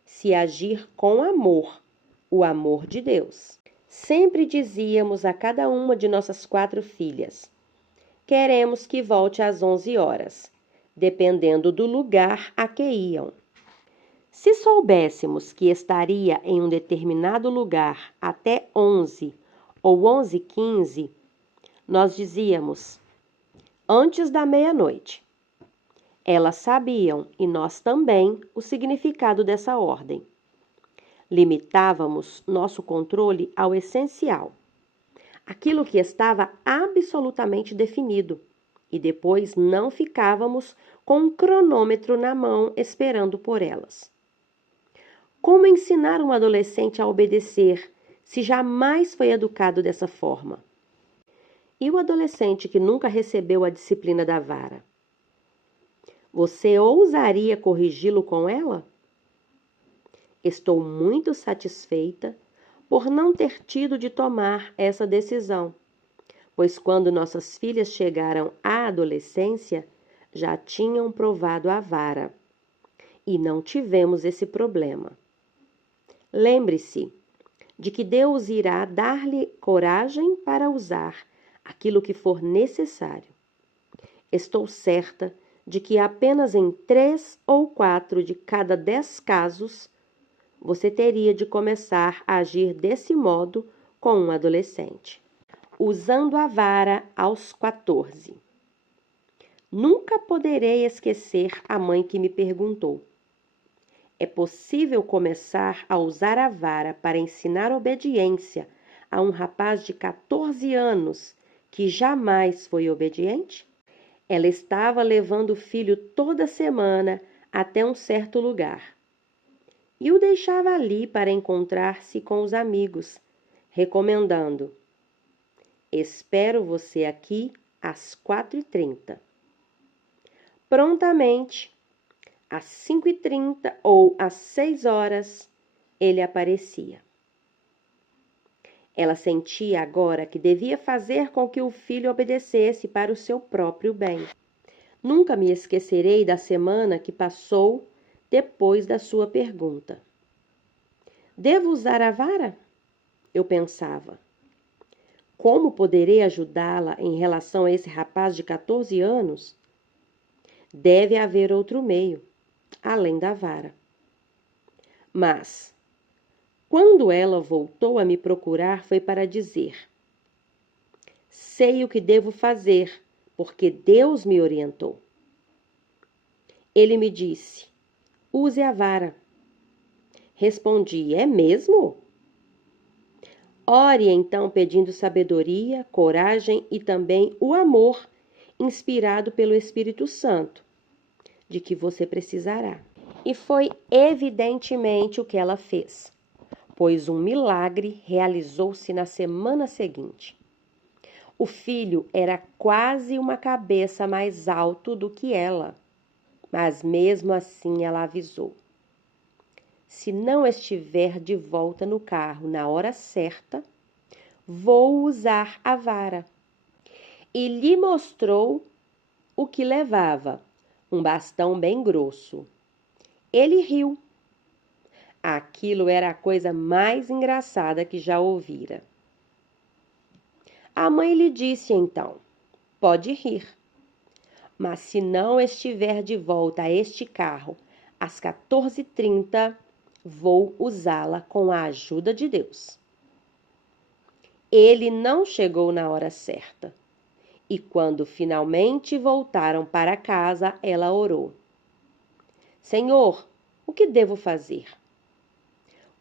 se agir com amor, o amor de Deus. Sempre dizíamos a cada uma de nossas 4 filhas: queremos que volte às 11 horas, dependendo do lugar a que iam. Se soubéssemos que estaria em um determinado lugar até 11 ou 11h15, nós dizíamos: antes da meia-noite. Elas sabiam, e nós também, o significado dessa ordem. Limitávamos nosso controle ao essencial, aquilo que estava absolutamente definido, e depois não ficávamos com um cronômetro na mão esperando por elas. Como ensinar um adolescente a obedecer se jamais foi educado dessa forma? E o adolescente que nunca recebeu a disciplina da vara? Você ousaria corrigi-lo com ela? Estou muito satisfeita por não ter tido de tomar essa decisão, pois quando nossas filhas chegaram à adolescência, já tinham provado a vara e não tivemos esse problema. Lembre-se de que Deus irá dar-lhe coragem para usar aquilo que for necessário. Estou certa de que apenas em 3 ou 4 de cada 10 casos você teria de começar a agir desse modo com um adolescente. Usando a vara aos 14. Nunca poderei esquecer a mãe que me perguntou: é possível começar a usar a vara para ensinar obediência a um rapaz de 14 anos que jamais foi obediente? Ela estava levando o filho toda semana até um certo lugar e o deixava ali para encontrar-se com os amigos, recomendando: espero você aqui às 4h30. Prontamente, às 5h30 ou às 6 horas, ele aparecia. Ela sentia agora que devia fazer com que o filho obedecesse para o seu próprio bem. Nunca me esquecerei da semana que passou depois da sua pergunta. Devo usar a vara? Eu pensava. Como poderei ajudá-la em relação a esse rapaz de 14 anos? Deve haver outro meio, além da vara. Mas, quando ela voltou a me procurar, foi para dizer: sei o que devo fazer, porque Deus me orientou. Ele me disse: use a vara. Respondi: é mesmo? Ore então pedindo sabedoria, coragem e também o amor inspirado pelo Espírito Santo, de que você precisará. E foi evidentemente o que ela fez, pois um milagre realizou-se na semana seguinte. O filho era quase uma cabeça mais alto do que ela, mas mesmo assim ela avisou: se não estiver de volta no carro na hora certa, vou usar a vara. E lhe mostrou o que levava, um bastão bem grosso. Ele riu. Aquilo era a coisa mais engraçada que já ouvira. A mãe lhe disse então: pode rir. Mas se não estiver de volta a este carro às 14h30, vou usá-la com a ajuda de Deus. Ele não chegou na hora certa. E quando finalmente voltaram para casa, ela orou: Senhor, o que devo fazer?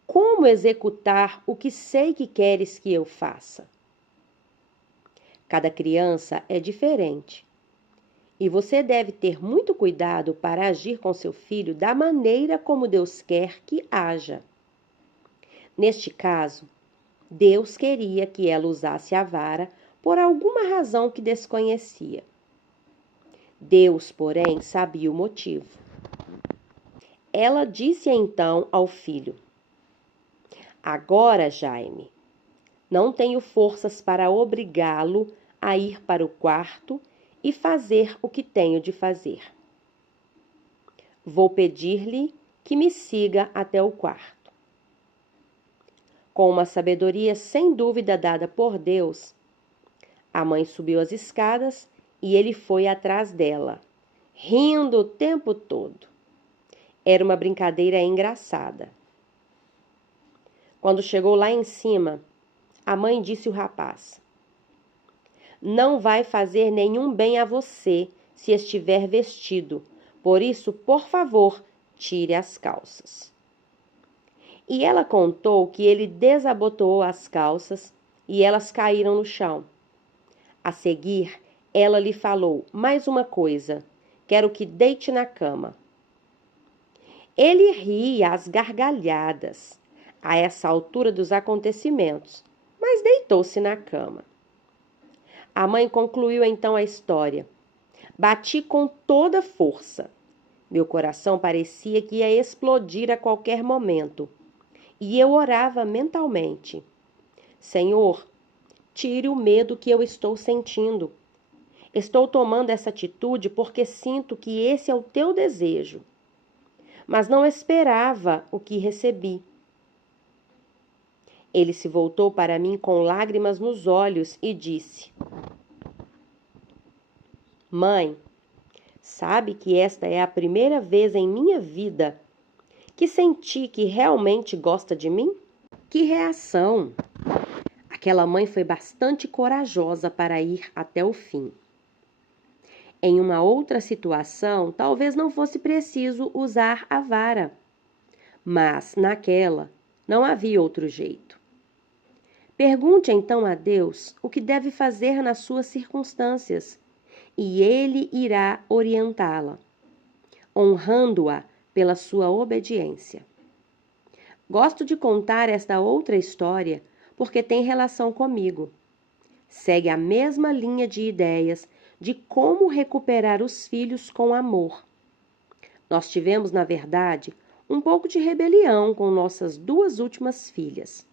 Como executar o que sei que queres que eu faça? Cada criança é diferente. E você deve ter muito cuidado para agir com seu filho da maneira como Deus quer que haja. Neste caso, Deus queria que ela usasse a vara por alguma razão que desconhecia. Deus, porém, sabia o motivo. Ela disse então ao filho: Agora, Jaime, não tenho forças para obrigá-lo a ir para o quarto e fazer o que tenho de fazer. Vou pedir-lhe que me siga até o quarto. Com uma sabedoria sem dúvida dada por Deus, a mãe subiu as escadas e ele foi atrás dela, rindo o tempo todo. Era uma brincadeira engraçada. Quando chegou lá em cima, a mãe disse ao rapaz: Não vai fazer nenhum bem a você se estiver vestido, por isso, por favor, tire as calças. E ela contou que ele desabotoou as calças e elas caíram no chão. A seguir, ela lhe falou mais uma coisa: quero que deite na cama. Ele ria às gargalhadas, a essa altura dos acontecimentos, mas deitou-se na cama. A mãe concluiu então a história. Bati com toda força. Meu coração parecia que ia explodir a qualquer momento. E eu orava mentalmente: Senhor, tire o medo que eu estou sentindo. Estou tomando essa atitude porque sinto que esse é o teu desejo. Mas não esperava o que recebi. Ele se voltou para mim com lágrimas nos olhos e disse: Mãe, sabe que esta é a primeira vez em minha vida que senti que realmente gosta de mim? Que reação! Aquela mãe foi bastante corajosa para ir até o fim. Em uma outra situação, talvez não fosse preciso usar a vara, mas naquela não havia outro jeito. Pergunte então a Deus o que deve fazer nas suas circunstâncias, e Ele irá orientá-la, honrando-a pela sua obediência. Gosto de contar esta outra história porque tem relação comigo. Segue a mesma linha de ideias de como recuperar os filhos com amor. Nós tivemos, na verdade, um pouco de rebelião com nossas duas últimas filhas.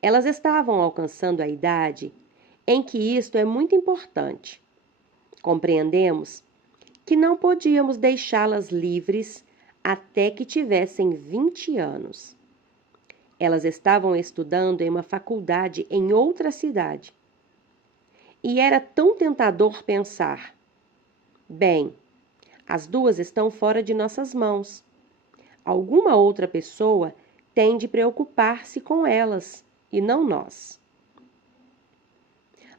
Elas estavam alcançando a idade em que isto é muito importante. Compreendemos que não podíamos deixá-las livres até que tivessem 20 anos. Elas estavam estudando em uma faculdade em outra cidade. E era tão tentador pensar: bem, as duas estão fora de nossas mãos. Alguma outra pessoa tem de preocupar-se com elas, e não nós.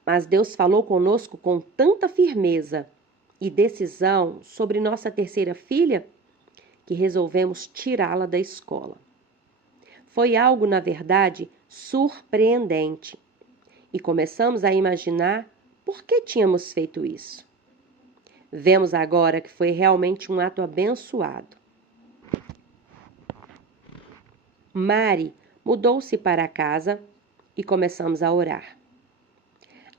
Mas Deus falou conosco com tanta firmeza e decisão sobre nossa terceira filha que resolvemos tirá-la da escola. Foi algo, na verdade, surpreendente. E começamos a imaginar por que tínhamos feito isso. Vemos agora que foi realmente um ato abençoado. Mari mudou-se para casa e começamos a orar.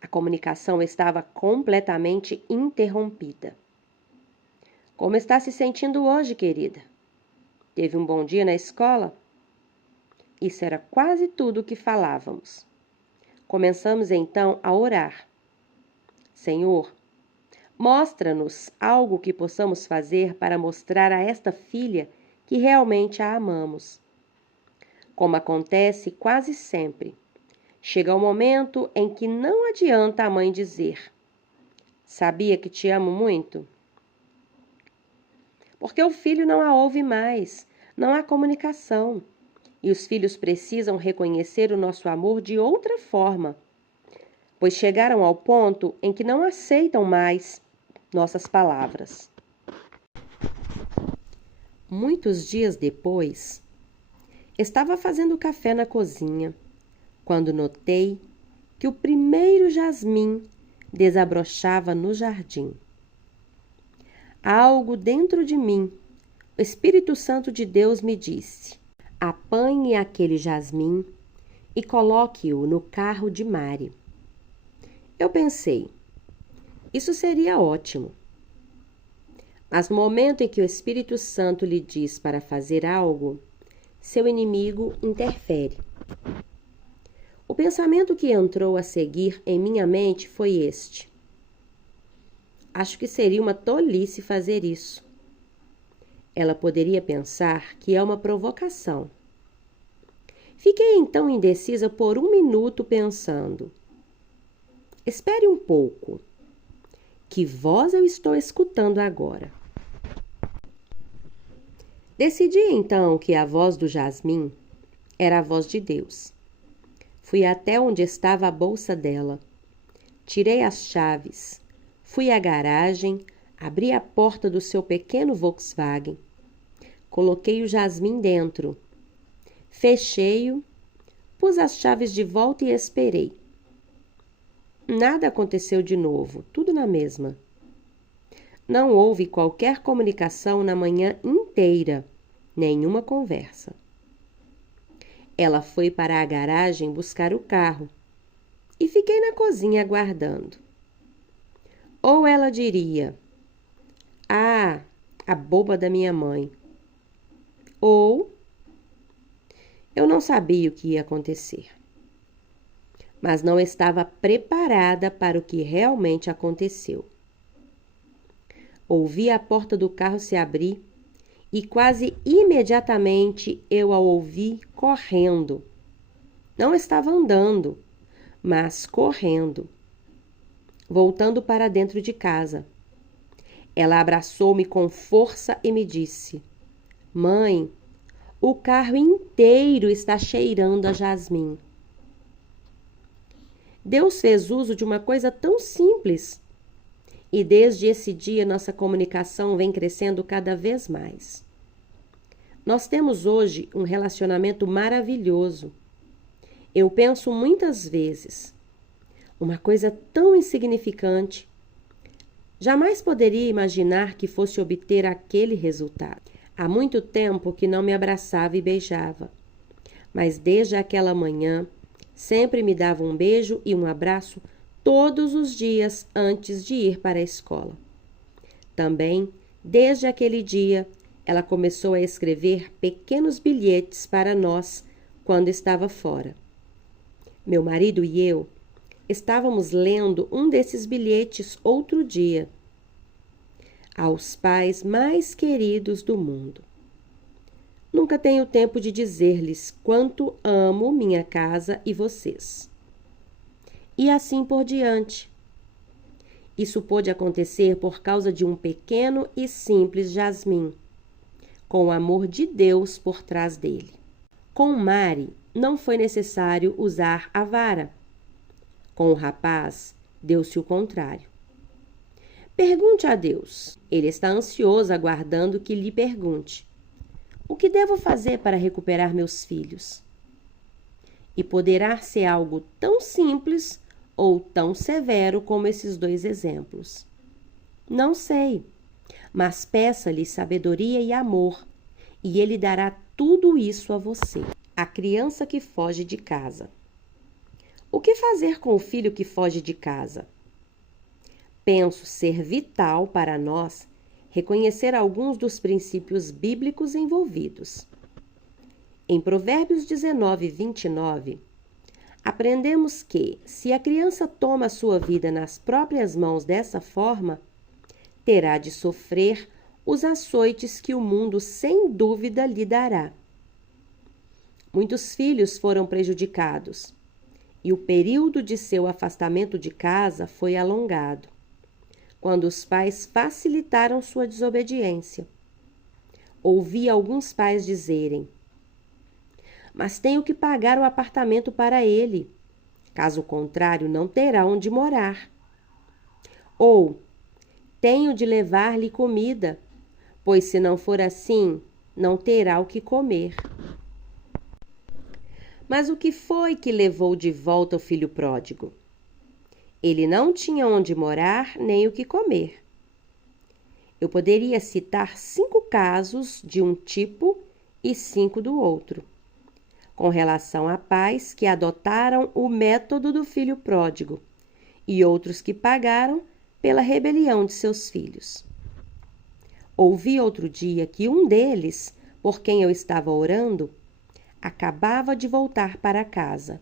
A comunicação estava completamente interrompida. Como está se sentindo hoje, querida? Teve um bom dia na escola? Isso era quase tudo o que falávamos. Começamos então a orar. Senhor, mostra-nos algo que possamos fazer para mostrar a esta filha que realmente a amamos. Como acontece quase sempre, chega o momento em que não adianta a mãe dizer: Sabia que te amo muito? Porque o filho não a ouve mais, não há comunicação. E os filhos precisam reconhecer o nosso amor de outra forma, pois chegaram ao ponto em que não aceitam mais nossas palavras. Muitos dias depois, estava fazendo café na cozinha, quando notei que o primeiro jasmim desabrochava no jardim. Algo dentro de mim, o Espírito Santo de Deus me disse: apanhe aquele jasmim e coloque-o no carro de Mari. Eu pensei, isso seria ótimo. Mas no momento em que o Espírito Santo lhe diz para fazer algo, seu inimigo interfere. O pensamento que entrou a seguir em minha mente foi este: acho que seria uma tolice fazer isso. Ela poderia pensar que é uma provocação. Fiquei então indecisa por um minuto pensando. Espere um pouco. Que voz eu estou escutando agora? Decidi então que a voz do jasmim era a voz de Deus. Fui até onde estava a bolsa dela. Tirei as chaves. Fui à garagem, abri a porta do seu pequeno Volkswagen. Coloquei o jasmim dentro. Fechei-o, pus as chaves de volta e esperei. Nada aconteceu de novo, tudo na mesma. Não houve qualquer comunicação na manhã inteira, nenhuma conversa. Ela foi para a garagem buscar o carro e fiquei na cozinha aguardando. Ou ela diria: ah, a boba da minha mãe. Ou eu não sabia o que ia acontecer. Mas não estava preparada para o que realmente aconteceu. Ouvi a porta do carro se abrir e quase imediatamente eu a ouvi correndo. Não estava andando, mas correndo, voltando para dentro de casa. Ela abraçou-me com força e me disse: mãe, o carro inteiro está cheirando a jasmim. Deus fez uso de uma coisa tão simples. E desde esse dia nossa comunicação vem crescendo cada vez mais. Nós temos hoje um relacionamento maravilhoso. Eu penso muitas vezes, uma coisa tão insignificante, jamais poderia imaginar que fosse obter aquele resultado. Há muito tempo que não me abraçava e beijava, mas desde aquela manhã, sempre me dava um beijo e um abraço todos os dias antes de ir para a escola. Também, desde aquele dia, ela começou a escrever pequenos bilhetes para nós quando estava fora. Meu marido e eu estávamos lendo um desses bilhetes outro dia. Aos pais mais queridos do mundo. Nunca tenho tempo de dizer-lhes quanto amo minha casa e vocês. E assim por diante. Isso pôde acontecer por causa de um pequeno e simples jasmim, com o amor de Deus por trás dele. Com Mari, não foi necessário usar a vara. Com o rapaz, deu-se o contrário. Pergunte a Deus. Ele está ansioso aguardando que lhe pergunte: o que devo fazer para recuperar meus filhos? E poderá ser algo tão simples ou tão severo como esses dois exemplos. Não sei, mas peça-lhe sabedoria e amor, e ele dará tudo isso a você. A criança que foge de casa. O que fazer com o filho que foge de casa? Penso ser vital para nós reconhecer alguns dos princípios bíblicos envolvidos. Em Provérbios 19, 29, aprendemos que, se a criança toma a sua vida nas próprias mãos dessa forma, terá de sofrer os açoites que o mundo sem dúvida lhe dará. Muitos filhos foram prejudicados, e o período de seu afastamento de casa foi alongado. quando os pais facilitaram sua desobediência. Ouvi alguns pais dizerem: mas tenho que pagar o apartamento para ele. Caso contrário, não terá onde morar. Ou, tenho de levar-lhe comida, pois se não for assim, não terá o que comer. Mas o que foi que levou de volta o filho pródigo? Ele não tinha onde morar nem o que comer. Eu poderia citar 5 casos de um tipo e 5 do outro, com relação a pais que adotaram o método do filho pródigo e outros que pagaram pela rebelião de seus filhos. Ouvi outro dia que um deles, por quem eu estava orando, acabava de voltar para casa.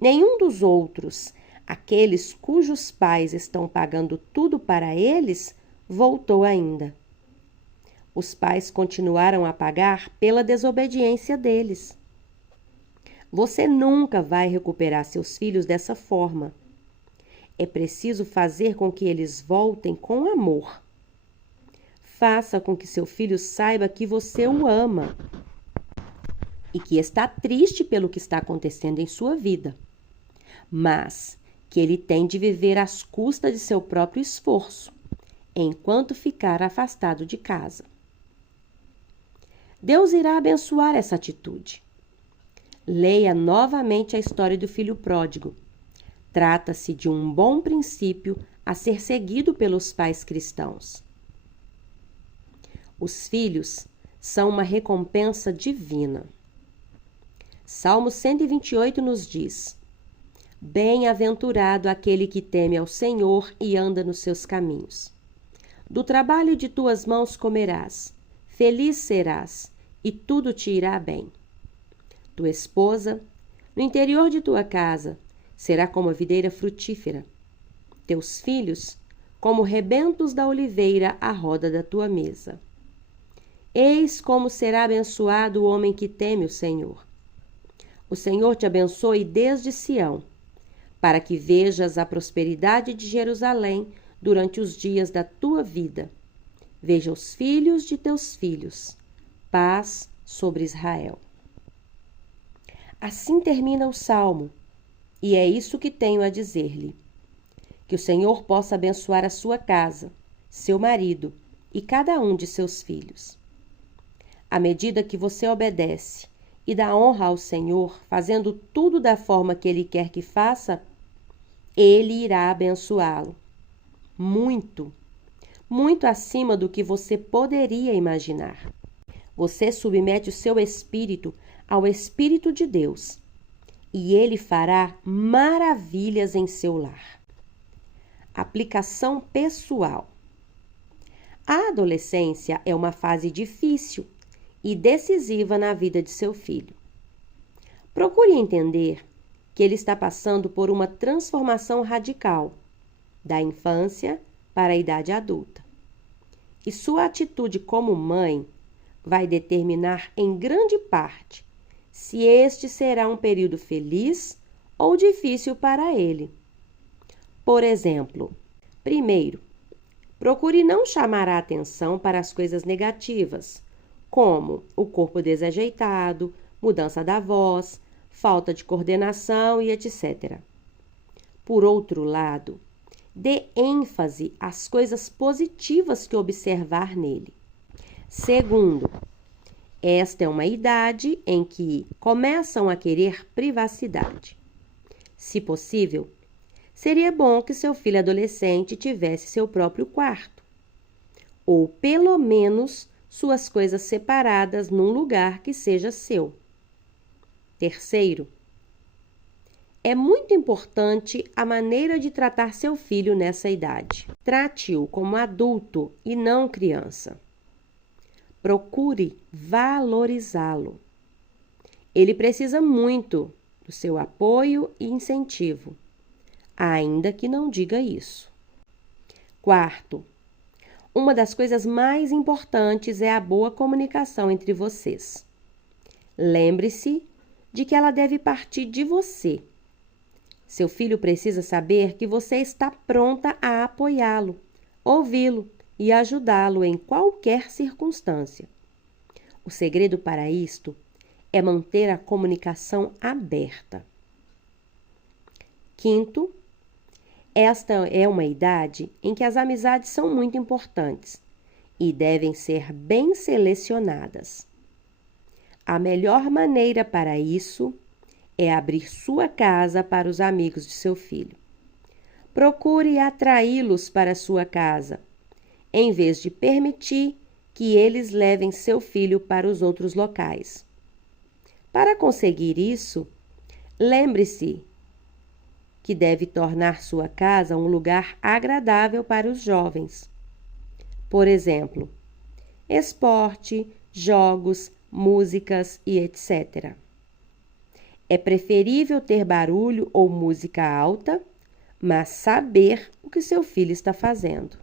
Nenhum dos outros, aqueles cujos pais estão pagando tudo para eles, voltou ainda. Os pais continuaram a pagar pela desobediência deles. Você nunca vai recuperar seus filhos dessa forma. É preciso fazer com que eles voltem com amor. Faça com que seu filho saiba que você o ama e que está triste pelo que está acontecendo em sua vida, mas que ele tem de viver às custas de seu próprio esforço, enquanto ficar afastado de casa. Deus irá abençoar essa atitude. Leia novamente a história do filho pródigo. Trata-se de um bom princípio a ser seguido pelos pais cristãos. Os filhos são uma recompensa divina. Salmo 128 nos diz: bem-aventurado aquele que teme ao Senhor e anda nos seus caminhos. Do trabalho de tuas mãos comerás, feliz serás, e tudo te irá bem. Tua esposa, no interior de tua casa, será como a videira frutífera. Teus filhos, como rebentos da oliveira à roda da tua mesa. Eis como será abençoado o homem que teme o Senhor. O Senhor te abençoe desde Sião, para que vejas a prosperidade de Jerusalém durante os dias da tua vida. Veja os filhos de teus filhos. Paz sobre Israel. Assim termina o Salmo, e é isso que tenho a dizer-lhe. Que o Senhor possa abençoar a sua casa, seu marido e cada um de seus filhos. À medida que você obedece e dá honra ao Senhor, fazendo tudo da forma que Ele quer que faça, Ele irá abençoá-lo. Muito, muito acima do que você poderia imaginar. Você submete o seu espírito ao Espírito de Deus e Ele fará maravilhas em seu lar. Aplicação pessoal. A adolescência é uma fase difícil e decisiva na vida de seu filho. Procure entender que ele está passando por uma transformação radical, da infância para a idade adulta. E sua atitude como mãe vai determinar em grande parte se este será um período feliz ou difícil para ele. Por exemplo, primeiro, procure não chamar a atenção para as coisas negativas, como o corpo desajeitado, mudança da voz, falta de coordenação e etc. Por outro lado, dê ênfase às coisas positivas que observar nele. Segundo, esta é uma idade em que começam a querer privacidade. Se possível, seria bom que seu filho adolescente tivesse seu próprio quarto, ou pelo menos suas coisas separadas num lugar que seja seu. Terceiro, é muito importante a maneira de tratar seu filho nessa idade. Trate-o como adulto e não criança. Procure valorizá-lo. Ele precisa muito do seu apoio e incentivo, ainda que não diga isso. Quarto, uma das coisas mais importantes é a boa comunicação entre vocês. Lembre-se de que ela deve partir de você. Seu filho precisa saber que você está pronta a apoiá-lo, ouvi-lo e ajudá-lo em qualquer circunstância. O segredo para isto é manter a comunicação aberta. Quinto, esta é uma idade em que as amizades são muito importantes e devem ser bem selecionadas. A melhor maneira para isso é abrir sua casa para os amigos de seu filho. Procure atraí-los para sua casa, em vez de permitir que eles levem seu filho para os outros locais. Para conseguir isso, lembre-se que deve tornar sua casa um lugar agradável para os jovens. Por exemplo, esporte, jogos, músicas e etc. É preferível ter barulho ou música alta, mas saber o que seu filho está fazendo.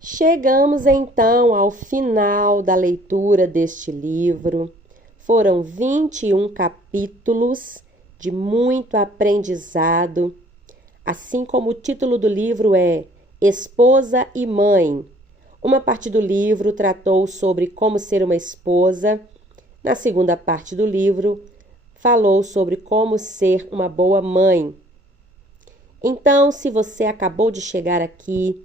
Chegamos então ao final da leitura deste livro. Foram 21 capítulos de muito aprendizado, assim como o título do livro é Esposa e Mãe. Uma parte do livro tratou sobre como ser uma esposa. Na segunda parte do livro, falou sobre como ser uma boa mãe. Então, se você acabou de chegar aqui,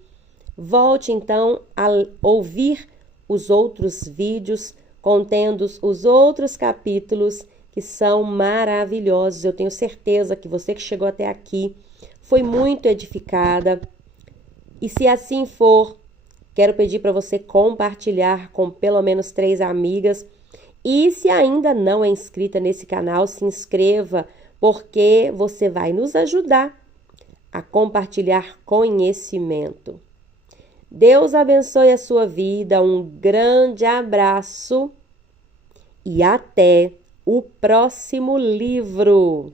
volte então a ouvir os outros vídeos contendo os outros capítulos que são maravilhosos. Eu tenho certeza que você que chegou até aqui foi muito edificada. E se assim for, quero pedir para você compartilhar com pelo menos 3 amigas. E se ainda não é inscrita nesse canal, se inscreva, porque você vai nos ajudar a compartilhar conhecimento. Deus abençoe a sua vida, um grande abraço e até o próximo livro.